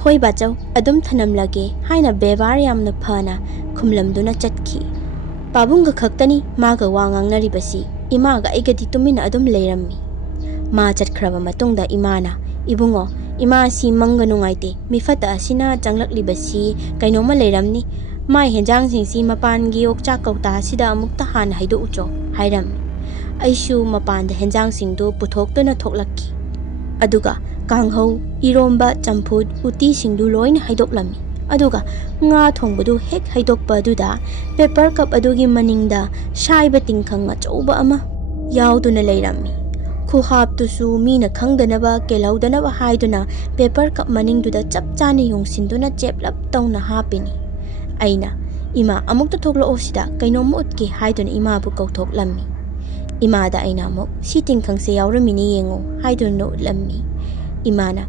"ꯍꯣꯏ ꯕꯥꯆꯧ, ꯑꯗꯨꯝ ꯊꯅꯝꯂꯒꯦ" ꯍꯥꯏꯅ ꯕꯦꯕꯥꯔ ꯌꯥꯝꯅ ꯐꯅ ꯈꯨꯝꯂꯝꯗꯨꯅ ꯆꯠꯈꯤ꯫ ꯄꯥꯕꯨꯡꯒ ꯈꯛꯇꯅꯤ ꯃꯥꯒ ꯋꯥ ꯉꯥꯡꯅꯔꯤꯕꯁꯤ, ꯏꯃꯥꯒ ꯑꯩꯒꯗꯤ ꯇꯨꯃꯤꯟꯅ ꯑꯗꯨꯝ ꯂꯩꯔꯝꯃꯤ꯫ ꯃꯥ ꯆꯠꯈ꯭ꯔꯕ ꯃꯇꯨꯡꯗ ꯏꯃꯥꯅ, "ꯏꯕꯨꯡꯉꯣ, ꯏꯃꯥꯁꯤ ꯃꯪꯒ ꯅꯨꯡꯉꯥꯏꯇꯦ, ꯃꯤꯐꯠꯇ ꯑꯁꯤꯅ ꯆꯪꯂꯛꯂꯤꯕꯁꯤ ꯀꯩꯅꯣꯝꯃ ꯂꯩꯔꯝꯅꯤ, ꯃꯥꯏ ꯍꯦꯟꯖꯥꯡꯁꯤꯡꯁꯤ ꯃꯄꯥꯟꯒꯤ ꯌꯣꯡꯆꯥꯛ ꯀꯧꯇꯥꯁꯤꯗ ꯑꯃꯨꯛꯇ ꯍꯥꯟꯅ ꯍꯩꯗꯣꯛꯎꯆꯣ" ꯍꯥꯏꯔꯝꯃꯤ꯫ ꯑꯩꯁꯨ ꯃꯄꯥꯟꯗ ꯍꯦꯟꯖꯥꯡꯁꯤꯡꯗꯨ ꯄꯨꯊꯣꯛꯇꯨꯅ ꯊꯣꯛꯂꯛꯈꯤ꯫ ꯑꯗꯨꯒ ꯀꯥꯡꯍꯧ, ꯏꯔꯣꯝꯕ, ꯆꯝꯐꯨꯠ, ꯎꯇꯤꯁꯤꯡꯗꯨ ꯂꯣꯏꯅ ꯍꯩꯗꯣꯛꯂꯝꯃꯤ꯫ ꯑꯗꯨꯒ ꯉꯥ ꯊꯣꯡꯕꯗꯨ ꯍꯦꯛ ꯍꯩꯗꯣꯛꯄ ꯑꯗꯨꯗ ꯄꯦꯄꯔ ꯀꯞ ꯑꯗꯨꯒꯤ ꯃꯅꯤꯡꯗ ꯁꯥꯏꯕ ꯇꯤꯡꯈꯪ ꯑꯆꯧꯕ ꯑꯃ ꯌꯥꯎꯗꯨꯅ ꯂꯩꯔꯝꯃꯤ꯫ ꯈꯨꯍꯥꯞꯇꯨꯁꯨ ꯃꯤꯅ ꯈꯪꯗꯅꯕ, ꯀꯦꯜꯍꯧꯗꯅꯕ ꯍꯥꯏꯗꯨꯅ ꯄꯦꯄꯔ ꯀꯞ ꯃꯅꯤꯡꯗꯨꯗ ꯆꯞ ꯆꯥꯅ ꯌꯨꯡꯁꯤꯟꯗꯨꯅ ꯆꯦꯞꯂꯞ ꯇꯧꯅ ꯍꯥꯞꯄꯤꯅꯤ꯫ ꯑꯩꯅ, "ꯏꯃꯥ, ꯑꯃꯨꯛꯇ ꯊꯣꯛꯂꯛꯑꯣ ꯁꯤꯗ, ꯀꯩꯅꯣꯝꯃ ꯎꯠꯀꯦ" ꯍꯥꯏꯗꯨꯅ ꯏꯃꯥꯕꯨ ꯀꯧꯊꯣꯛꯂꯝꯃꯤ꯫ ꯏꯃꯥꯗ ꯑꯩꯅ ꯑꯃꯨꯛ, "ꯁꯤ ꯇꯤꯡꯈꯪꯁꯦ ꯌꯥꯎꯔꯝꯃꯤꯅꯦ ꯌꯦꯡꯉꯣ" ꯍꯥꯏꯗꯨꯅ ꯎꯠꯂꯝꯃꯤ꯫ ꯏꯃꯥꯅ,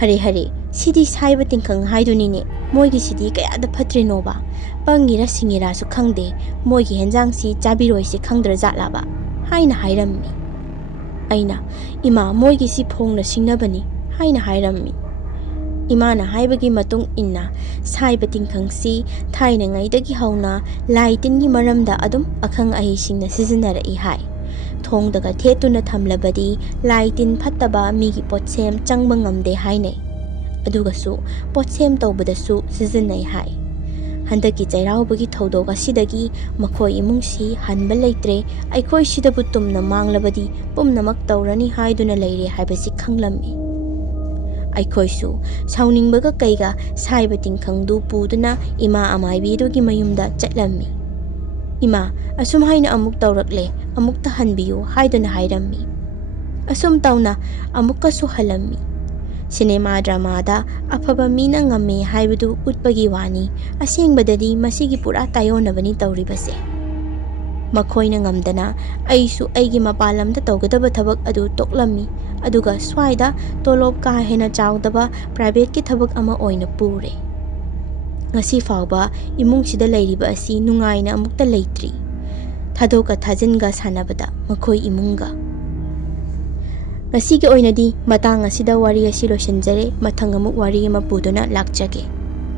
"ꯍꯔꯦ ꯍꯔꯦ, ꯁꯤꯗꯤ ꯁꯥꯏꯕ ꯇꯤꯡꯈꯪ ꯍꯥꯏꯗꯨꯅꯤꯅꯦ, ꯃꯣꯏꯒꯤꯁꯤꯗꯤ ꯀꯌꯥꯗ ꯐꯠꯇ꯭ꯔꯤꯅꯣꯕ, ꯄꯪꯉꯤꯔꯥ ꯁꯤꯡꯉꯤꯔꯥꯁꯨ ꯈꯪꯗꯦ, ꯃꯣꯏꯒꯤ ꯍꯦꯟꯖꯥꯡꯁꯤ ꯆꯥꯕꯤꯔꯣꯏꯁꯤ ꯈꯪꯗ꯭ꯔꯖꯥꯠꯂꯕ" ꯍꯥꯏꯅ ꯍꯥꯏꯔꯝꯃꯤ꯫ ꯑꯩꯅ, "ꯏꯃꯥ, ꯃꯣꯏꯒꯤꯁꯤ ꯐꯣꯡꯅ ꯁꯤꯡꯅꯕꯅꯤ" ꯍꯥꯏꯅ ꯍꯥꯏꯔꯝꯃꯤ꯫ ꯏꯃꯥꯅ ꯍꯥꯏꯕꯒꯤ ꯃꯇꯨꯡ ꯏꯟꯅ ꯁꯥꯏꯕ ꯇꯤꯡꯈꯪꯁꯤ ꯊꯥꯏꯅꯉꯩꯗꯒꯤ ꯍꯧꯅ ꯂꯥꯏ ꯇꯤꯟꯒꯤ ꯃꯔꯝꯗ ꯑꯗꯨꯝ ꯑꯈꯪ ꯑꯍꯩꯁꯤꯡꯅ ꯁꯤꯖꯤꯟꯅꯔꯛꯏ ꯍꯥꯏ꯫ ꯊꯣꯡꯗꯒ ꯊꯦꯠꯇꯨꯅ ꯊꯝꯂꯕꯗꯤ ꯂꯥꯏ ꯇꯤꯟ ꯐꯠꯇꯕ ꯃꯤꯒꯤ ꯄꯣꯠꯁꯦꯝ ꯆꯪꯕ ꯉꯝꯗꯦ ꯍꯥꯏꯅꯩ꯫ ꯑꯗꯨꯒꯁꯨ ꯄꯣꯠꯁꯦꯝ ꯇꯧꯕꯗꯁꯨ ꯁꯤꯖꯤꯟꯅꯩ ꯍꯥꯏ꯫ ꯍꯟꯗꯛꯀꯤ ꯆꯩꯔꯥꯎꯕꯒꯤ ꯊꯧꯗꯣꯛ ꯑꯁꯤꯗꯒꯤ ꯃꯈꯣꯏ ꯏꯃꯨꯡꯁꯤ ꯍꯟꯕ ꯂꯩꯇ꯭ꯔꯦ, ꯑꯩꯈꯣꯏ ꯁꯤꯗꯕꯨ ꯇꯨꯝꯅ ꯃꯥꯡꯂꯕꯗꯤ ꯄꯨꯝꯅꯃꯛ ꯇꯧꯔꯅꯤ ꯍꯥꯏꯗꯨꯅ ꯂꯩꯔꯦ ꯍꯥꯏꯕꯁꯤ ꯈꯪꯂꯝꯃꯤ꯫ ꯑꯩꯈꯣꯏꯁꯨ ꯁꯥꯎꯅꯤꯡꯕꯒ ꯀꯩꯒ ꯁꯥꯏꯕ ꯇꯤꯡꯈꯪꯗꯨ ꯄꯨꯗꯨꯅ ꯏꯃꯥ ꯑꯃꯥꯏꯕꯤꯗꯨꯒꯤ ꯃꯌꯨꯝꯗ ꯆꯠꯂꯝꯃꯤ꯫ "ꯏꯃꯥ, ꯑꯁꯨꯝ ꯍꯥꯏꯅ ꯑꯃꯨꯛ ꯇꯧꯔꯛꯂꯦ, ꯑꯃꯨꯛꯇ ꯍꯟꯕꯤꯌꯨ" ꯍꯥꯏꯗꯨꯅ ꯍꯥꯏꯔꯝꯃꯤ꯫ ꯑꯁꯨꯝ ꯇꯧꯅ ꯑꯃꯨꯛꯀꯁꯨ ꯍꯜꯂꯝꯃꯤ꯫ ꯁꯤꯅꯦꯃꯥ ꯗ꯭ꯔꯃꯥꯗ ꯑꯐꯕ ꯃꯤꯅ ꯉꯝꯃꯦ ꯍꯥꯏꯕꯗꯨ ꯎꯠꯄꯒꯤ ꯋꯥꯅꯤ, ꯑꯁꯦꯡꯕꯗꯗꯤ ꯃꯁꯤꯒꯤ ꯄꯨꯔꯥ ꯇꯥꯏꯑꯣꯟꯅꯕꯅꯤ ꯇꯧꯔꯤꯕꯁꯦ꯫ ꯃꯈꯣꯏꯅ ꯉꯝꯗꯅ ꯑꯩꯁꯨ ꯑꯩꯒꯤ ꯃꯄꯥꯟ ꯂꯝꯗ ꯇꯧꯒꯗꯕ ꯊꯕꯛ ꯑꯗꯨ ꯇꯣꯛꯂꯝꯃꯤ, ꯑꯗꯨꯒ ꯁ꯭ꯋꯥꯏꯗ ꯇꯣꯂꯣꯞ ꯀꯥ ꯍꯦꯟꯅ ꯆꯥꯎꯗꯕ ꯄ꯭ꯔꯥꯏꯚꯦꯠꯀꯤ ꯊꯕꯛ ꯑꯃ ꯑꯣꯏꯅ ꯄꯨꯔꯦ꯫ ꯉꯁꯤ ꯐꯥꯎꯕ ꯏꯃꯨꯡꯁꯤꯗ ꯂꯩꯔꯤꯕ ꯑꯁꯤ ꯅꯨꯡꯉꯥꯏꯅ ꯑꯃꯨꯛꯇ ꯂꯩꯇ꯭ꯔꯤ, ꯊꯥꯗꯣꯛꯀ ꯊꯥꯖꯤꯟꯒ ꯁꯥꯟꯅꯕꯗ ꯃꯈꯣꯏ ꯏꯃꯨꯡꯒ꯫ ꯉꯁꯤꯒꯤ ꯑꯣꯏꯅꯗꯤ ꯃꯇꯥꯡ ꯑꯁꯤꯗ ꯋꯥꯔꯤ ꯑꯁꯤ ꯂꯣꯏꯁꯤꯟꯖꯔꯦ꯫ ꯃꯊꯪ ꯑꯃꯨꯛ ꯋꯥꯔꯤ ꯑꯃ ꯄꯨꯗꯨꯅ ꯂꯥꯛꯆꯒꯦ꯫